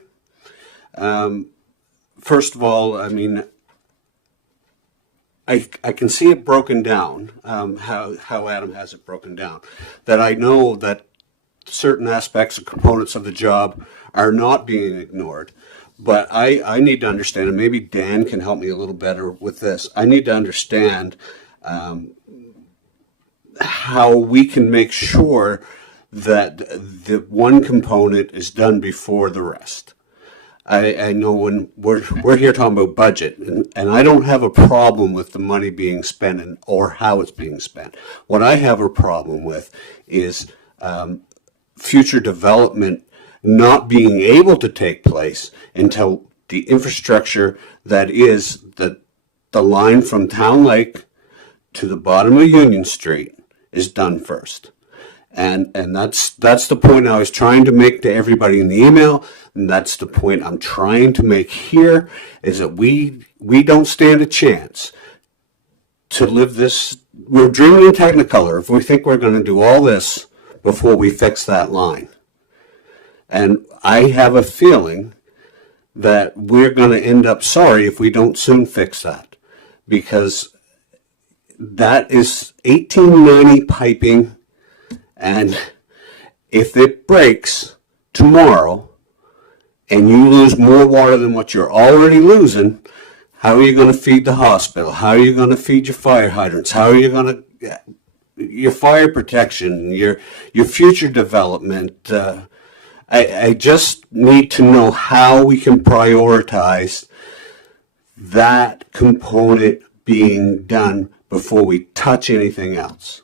First of all, I mean, I can see it broken down, how Adam has it broken down. That I know that certain aspects or components of the job are not being ignored. But I need to understand, and maybe Dan can help me a little better with this. I need to understand how we can make sure that the one component is done before the rest. I know when we're here talking about budget, and I don't have a problem with the money being spent or how it's being spent. What I have a problem with is future development not being able to take place until the infrastructure that is the line from Town Lake to the bottom of Union Street is done first. And that's the point I was trying to make to everybody in the email, and that's the point I'm trying to make here, is that we don't stand a chance to live this. We're dreaming in Technicolor if we think we're going to do all this before we fix that line. And I have a feeling that we're going to end up sorry if we don't soon fix that, because that is 1890 piping. And if it breaks tomorrow and you lose more water than what you're already losing, how are you going to feed the hospital? How are you going to feed your fire hydrants? How are you going to, your fire protection, your future development? I just need to know how we can prioritize that component being done before we touch anything else.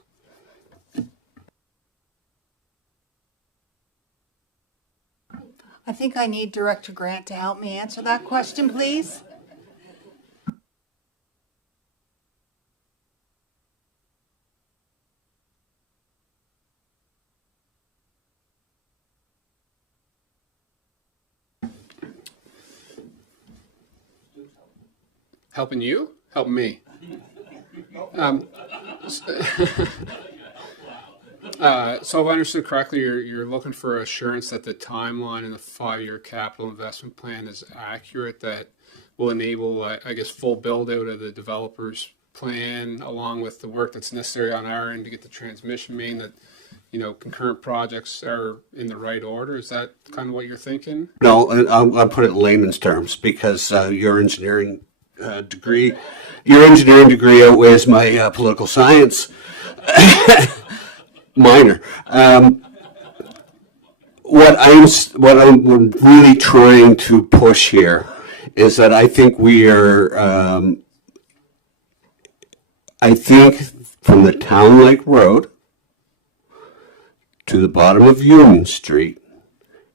I think I need Director Grant to help me answer that question, please. Helping you? Help me. So if I understood correctly, you're looking for assurance that the timeline in the 5-year capital investment plan is accurate, that will enable, I guess, full build out of the developer's plan, along with the work that's necessary on our end to get the transmission main, that, you know, concurrent projects are in the right order. Is that kind of what you're thinking? No, I'll put it in layman's terms, because your engineering degree outweighs my political science minor. What I'm really trying to push here is that I think we are. I think from the Town Lake Road to the bottom of Union Street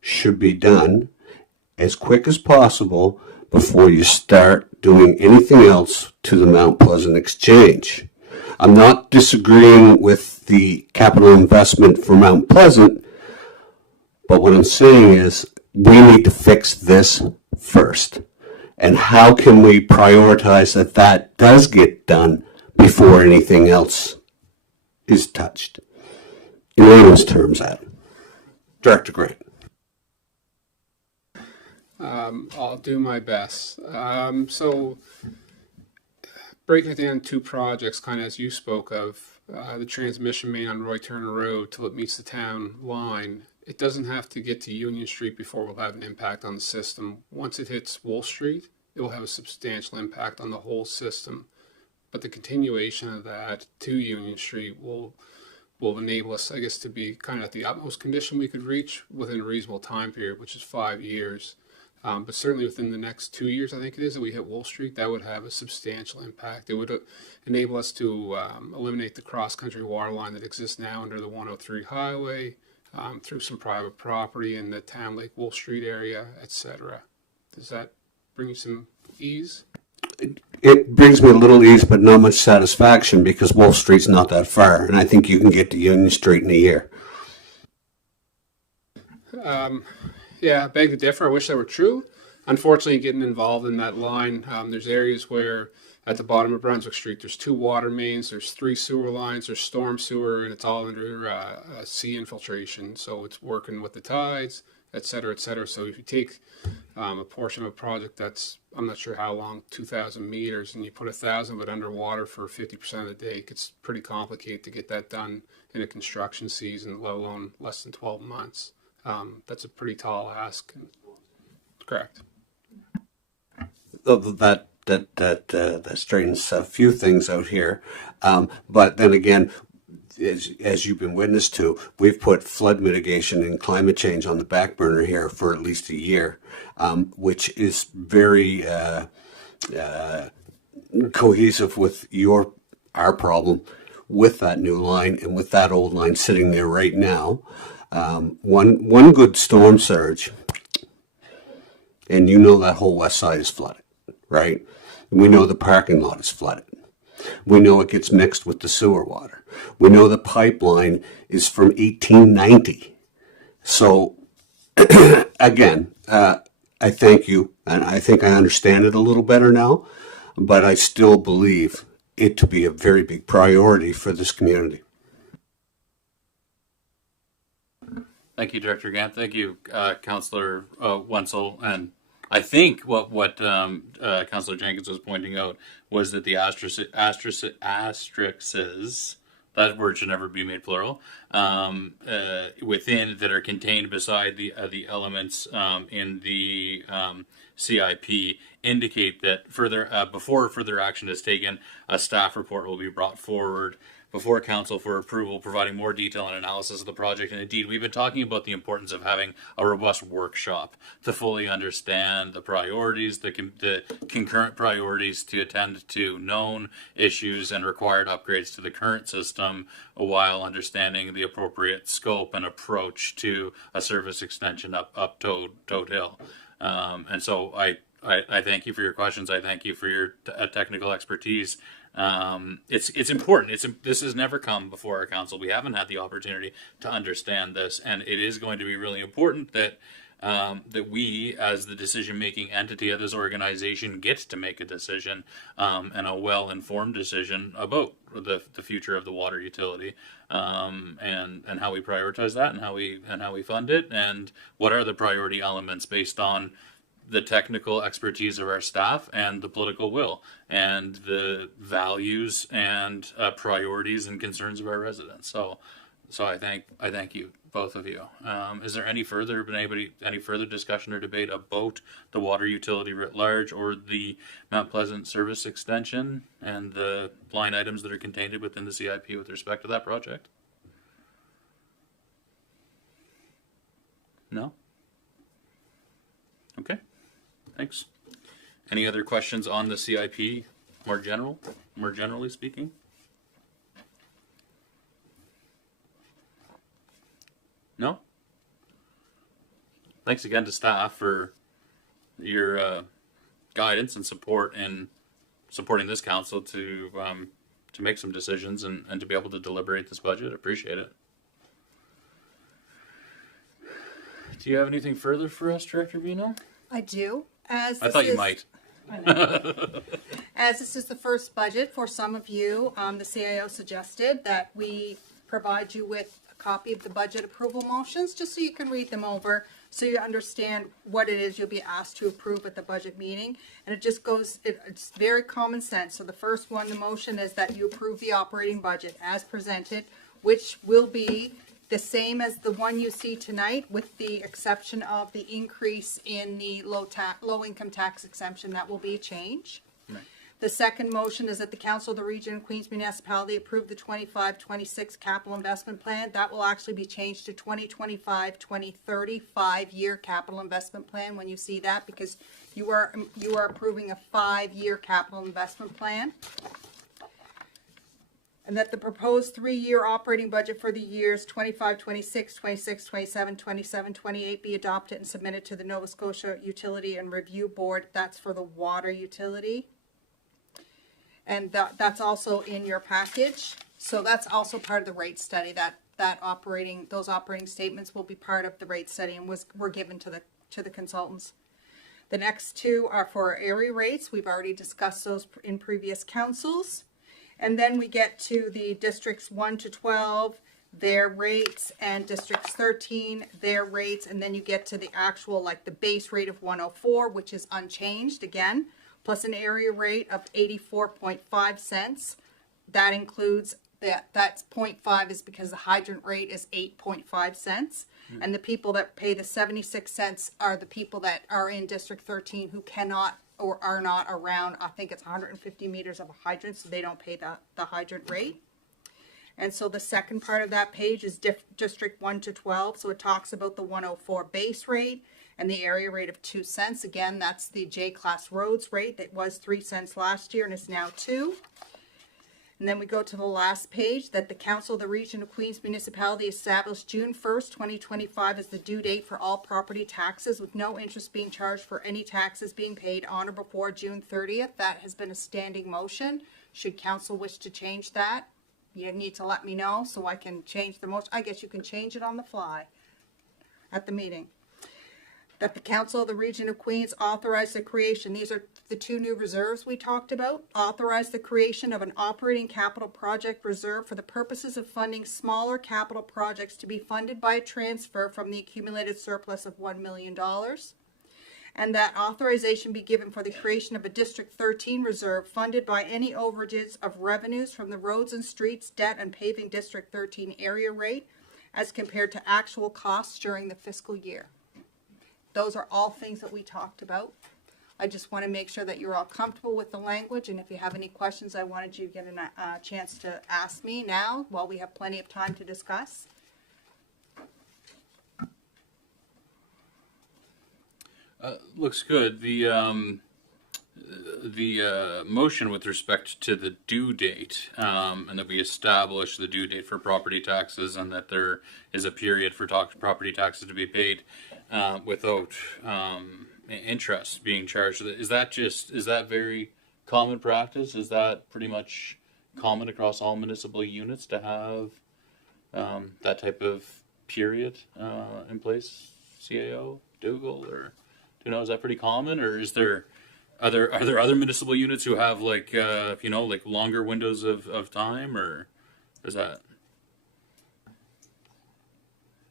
should be done as quick as possible before you start doing anything else to the Mount Pleasant Exchange. I'm not disagreeing with the capital investment for Mount Pleasant, but what I'm saying is we need to fix this first. And how can we prioritize that does get done before anything else is touched? In layman's terms, Adam. Director Grant. I'll do my best. So breaking it down two projects, kind of as you spoke of, the transmission main on Roy Turner Road till it meets the town line. It doesn't have to get to Union Street before we'll have an impact on the system. Once it hits Wolf Street, it will have a substantial impact on the whole system. But the continuation of that to Union Street will enable us, I guess, to be kind of at the utmost condition we could reach within a reasonable time period, which is 5 years. But certainly within the next 2 years, I think it is, that we hit Wolf Street, that would have a substantial impact. It would enable us to eliminate the cross-country water line that exists now under the 103 highway, through some private property in the Town Lake Wolf Street area, etc. Does that bring you some ease? It brings me a little ease, but not much satisfaction, because Wolf Street's not that far, and I think you can get to Union Street in a year. Yeah, I beg to differ. I wish that were true. Unfortunately, getting involved in that line, there's areas where, at the bottom of Brunswick Street, there's 2 water mains, there's 3 sewer lines, there's storm sewer, and it's all under sea infiltration. So it's working with the tides, et cetera, et cetera. So if you take a portion of a project that's, I'm not sure how long, 2,000 meters, and you put 1,000 of it underwater for 50% of the day, it gets pretty complicated to get that done in a construction season, let alone less than 12 months. That's a pretty tall ask. Correct. That straightens a few things out here. But then again, as you've been witness to, we've put flood mitigation and climate change on the back burner here for at least a year, which is very cohesive with our problem with that new line and with that old line sitting there right now. One good storm surge, and you know that whole west side is flooded, right? We know the parking lot is flooded. We know it gets mixed with the sewer water. We know the pipeline is from 1890. So, again, I thank you, and I think I understand it a little better now, but I still believe it to be a very big priority for this community. Thank you, Director Gant. Thank you, Councillor Wenzel. And I think what Councillor Jenkins was pointing out was that the asterisks, that word should never be made plural, within that are contained beside the elements in the CIP indicate that before further action is taken, a staff report will be brought forward before council for approval, providing more detail and analysis of the project. And indeed, we've been talking about the importance of having a robust workshop to fully understand the priorities, the concurrent priorities to attend to known issues and required upgrades to the current system, while understanding the appropriate scope and approach to a service extension up Toad Hill. And so I thank you for your questions. I thank you for your technical expertise. It's important. This has never come before our council. We haven't had the opportunity to understand this, and it is going to be really important that that we, as the decision-making entity of this organization, get to make a decision, and a well-informed decision about the future of the water utility, and how we prioritize that, and how we fund it, and what are the priority elements based on the technical expertise of our staff and the political will and the values and priorities and concerns of our residents. So I thank you, both of you. Is there any further discussion or debate about the water utility writ large, or the Mount Pleasant service extension and the line items that are contained within the CIP with respect to that project? No? Okay. Thanks. Any other questions on the CIP more generally speaking? No? Thanks again to staff for your guidance and support in supporting this council to make some decisions and to be able to deliberate this budget. Appreciate it. Do you have anything further for us, Director Vino? I do. I thought you might. As this is the first budget for some of you, the CIO suggested that we provide you with a copy of the budget approval motions, just so you can read them over, so you understand what it is you'll be asked to approve at the budget meeting. And it just goes, it's very common sense. So the first one, the motion is that you approve the operating budget as presented, which will be the same as the one you see tonight, with the exception of the increase in the low income tax exemption. That will be a change. Right. The second motion is that the Council of the Region of Queens Municipality approve the 25-26 capital investment plan. That will actually be changed to 2025-2030 5-year capital investment plan when you see that, because you are approving a 5-year capital investment plan. And that the proposed 3-year operating budget for the years 25, 26, 26, 27, 27, 28 be adopted and submitted to the Nova Scotia Utility and Review Board. That's for the water utility. And that's also in your package. So that's also part of the rate study. Those operating statements will be part of the rate study and were given to the consultants. The next two are for our area rates. We've already discussed those in previous councils. And then we get to the districts 1 to 12, their rates, and districts 13, their rates. And then you get to the actual, like the base rate of 104, which is unchanged again, plus an area rate of 84.5 cents. That includes that's 0.5 is because the hydrant rate is 8.5 cents. And the people that pay the 76 cents are the people that are in District 13 who cannot or are not around, I think it's 150 meters of a hydrant, so they don't pay the hydrant rate. And so the second part of that page is District 1 to 12. So it talks about the 104 base rate and the area rate of 2 cents. Again, that's the J-class roads rate that was 3 cents last year and is now 2. And then we go to the last page, that the Council of the Region of Queens Municipality established June 1st, 2025 as the due date for all property taxes, with no interest being charged for any taxes being paid on or before June 30th. That has been a standing motion. Should Council wish to change that, you need to let me know so I can change the motion. I guess you can change it on the fly at the meeting. That the Council of the Region of Queens authorize the creation, these are the two new reserves we talked about, authorize the creation of an operating capital project reserve for the purposes of funding smaller capital projects to be funded by a transfer from the accumulated surplus of $1 million. And that authorization be given for the creation of a District 13 reserve funded by any overages of revenues from the roads and streets, debt, and paving District 13 area rate as compared to actual costs during the fiscal year. Those are all things that we talked about. I just want to make sure that you're all comfortable with the language, and if you have any questions, I wanted you to get a chance to ask me now while we have plenty of time to discuss. Looks good. The motion with respect to the due date, and that we establish the due date for property taxes, and that there is a period for property taxes to be paid without interest being charged. Is that very common practice? Is that pretty much common across all municipal units to have that type of period in place? CAO, Dougal, or do you know, is that pretty common, or is there are there other municipal units who have like like longer windows of time, or is that?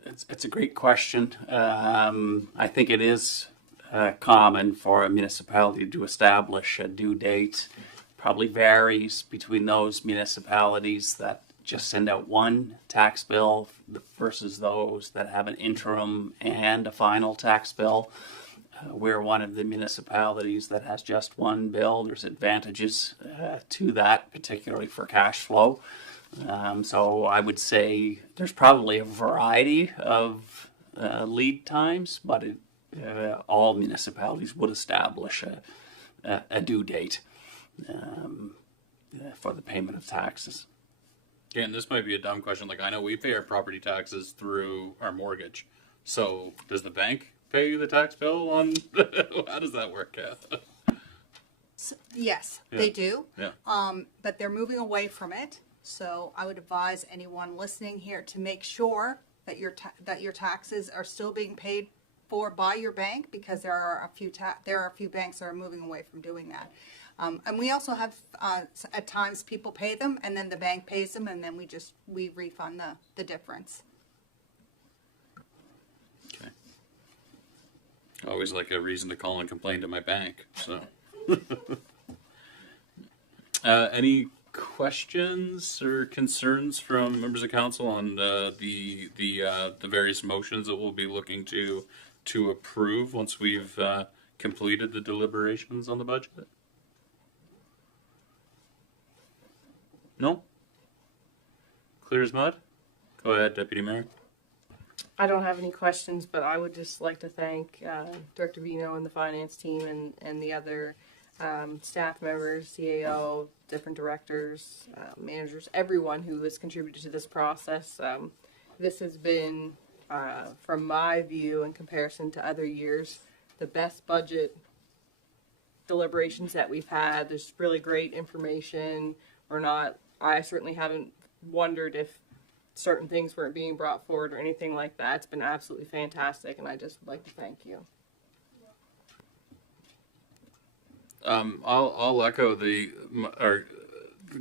It's a great question. I think it is common for a municipality to establish a due date. Probably varies between those municipalities that just send out one tax bill versus those that have an interim and a final tax bill. We're one of the municipalities that has just one bill. There's advantages to that, particularly for cash flow. So I would say there's probably a variety of lead times, but all municipalities would establish a due date for the payment of taxes. Yeah, and this might be a dumb question. Like, I know we pay our property taxes through our mortgage. So does the bank pay you the tax bill on? How does that work out? Yes, Yeah. they do. Yeah. But they're moving away from it. So I would advise anyone listening here to make sure that your taxes are still being paid for by your bank, because there are a few banks that are moving away from doing that. And we also have at times people pay them and then the bank pays them, and then we refund the difference. Okay. Always like a reason to call and complain to my bank. So, any questions or concerns from members of council on the various motions that we'll be looking to approve once we've completed the deliberations on the budget? No? Clear as mud? Go ahead, Deputy Mayor. I don't have any questions, but I would just like to thank Director Vino and the finance team and the other staff members, CAO, different directors, managers, everyone who has contributed to this process. This has been, from my view, in comparison to other years, the best budget deliberations that we've had. There's really great information. I certainly haven't wondered if certain things weren't being brought forward or anything like that. It's been absolutely fantastic, and I just would like to thank you. I'll echo our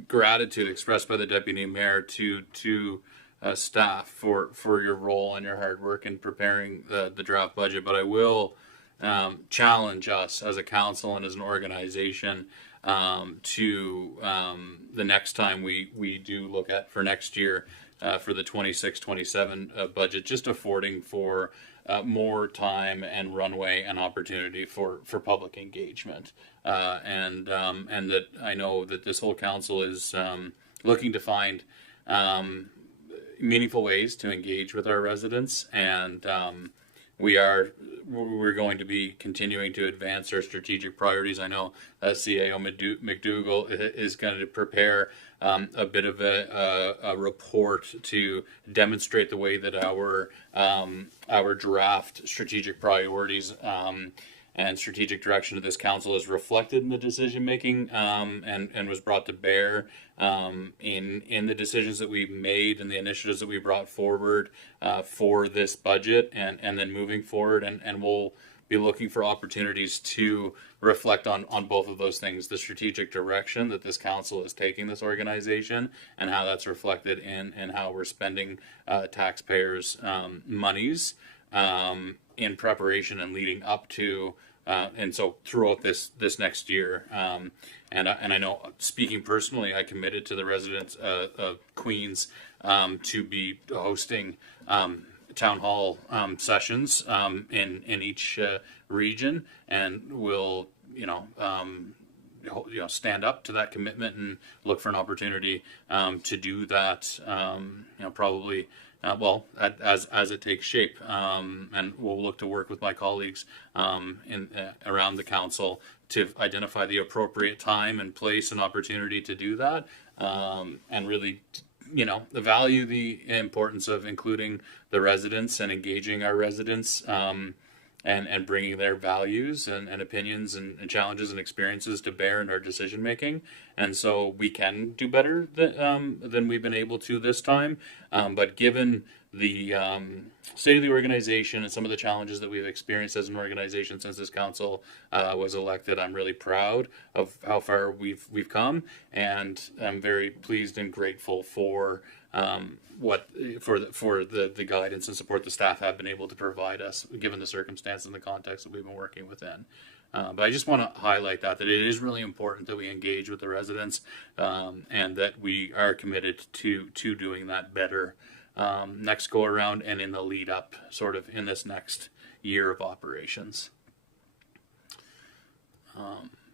gratitude expressed by the deputy mayor to staff for your role and your hard work in preparing the draft budget. But I will challenge us as a council and as an organization to the next time we do look at for next year for the 26-27 budget, just affording for more time and runway and opportunity for public engagement, and that I know that this whole council is looking to find meaningful ways to engage with our residents, and we're going to be continuing to advance our strategic priorities. I know CAO McDougall is going to prepare a bit of a report to demonstrate the way that our draft strategic priorities and strategic direction of this council is reflected in the decision making, and was brought to bear in the decisions that we've made and the initiatives that we brought forward for this budget, and then moving forward, and we'll be looking for opportunities to reflect on both of those things: the strategic direction that this council is taking this organization, and how that's reflected in how we're spending taxpayers' monies in preparation and leading up to and so throughout this next year. And I know, speaking personally, I committed to the residents of Queens to be hosting town hall sessions in each region, and will stand up to that commitment and look for an opportunity to do that. Probably. As it takes shape, and we'll look to work with my colleagues around the council to identify the appropriate time and place and opportunity to do that, and really, value the importance of including the residents and engaging our residents, and bringing their values and opinions and challenges and experiences to bear in our decision making. And so we can do better than we've been able to this time. But given the state of the organization and some of the challenges that we've experienced as an organization since this council was elected, I'm really proud of how far we've come, and I'm very pleased and grateful for the guidance and support the staff have been able to provide us, given the circumstance and the context that we've been working within. But I just want to highlight that it is really important that we engage with the residents, and that we are committed to doing that better next go around and in the lead up, sort of in this next year of operations.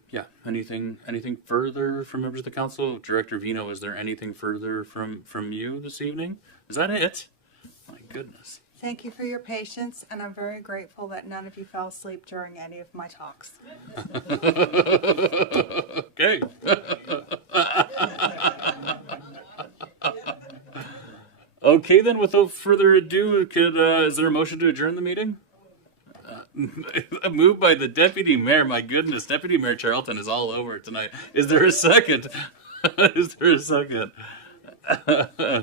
Yeah. Anything further from members of the council? Director Vino, is there anything further from you this evening? Is that it? My goodness. Thank you for your patience, and I'm very grateful that none of you fell asleep during any of my talks. Okay. Okay, then, without further ado, is there a motion to adjourn the meeting? Moved by the deputy mayor. My goodness, Deputy Mayor Charlton is all over it tonight. Is there a second? Is there a second?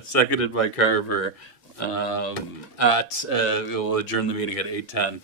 Seconded by Carver. We'll adjourn the meeting at 8:10.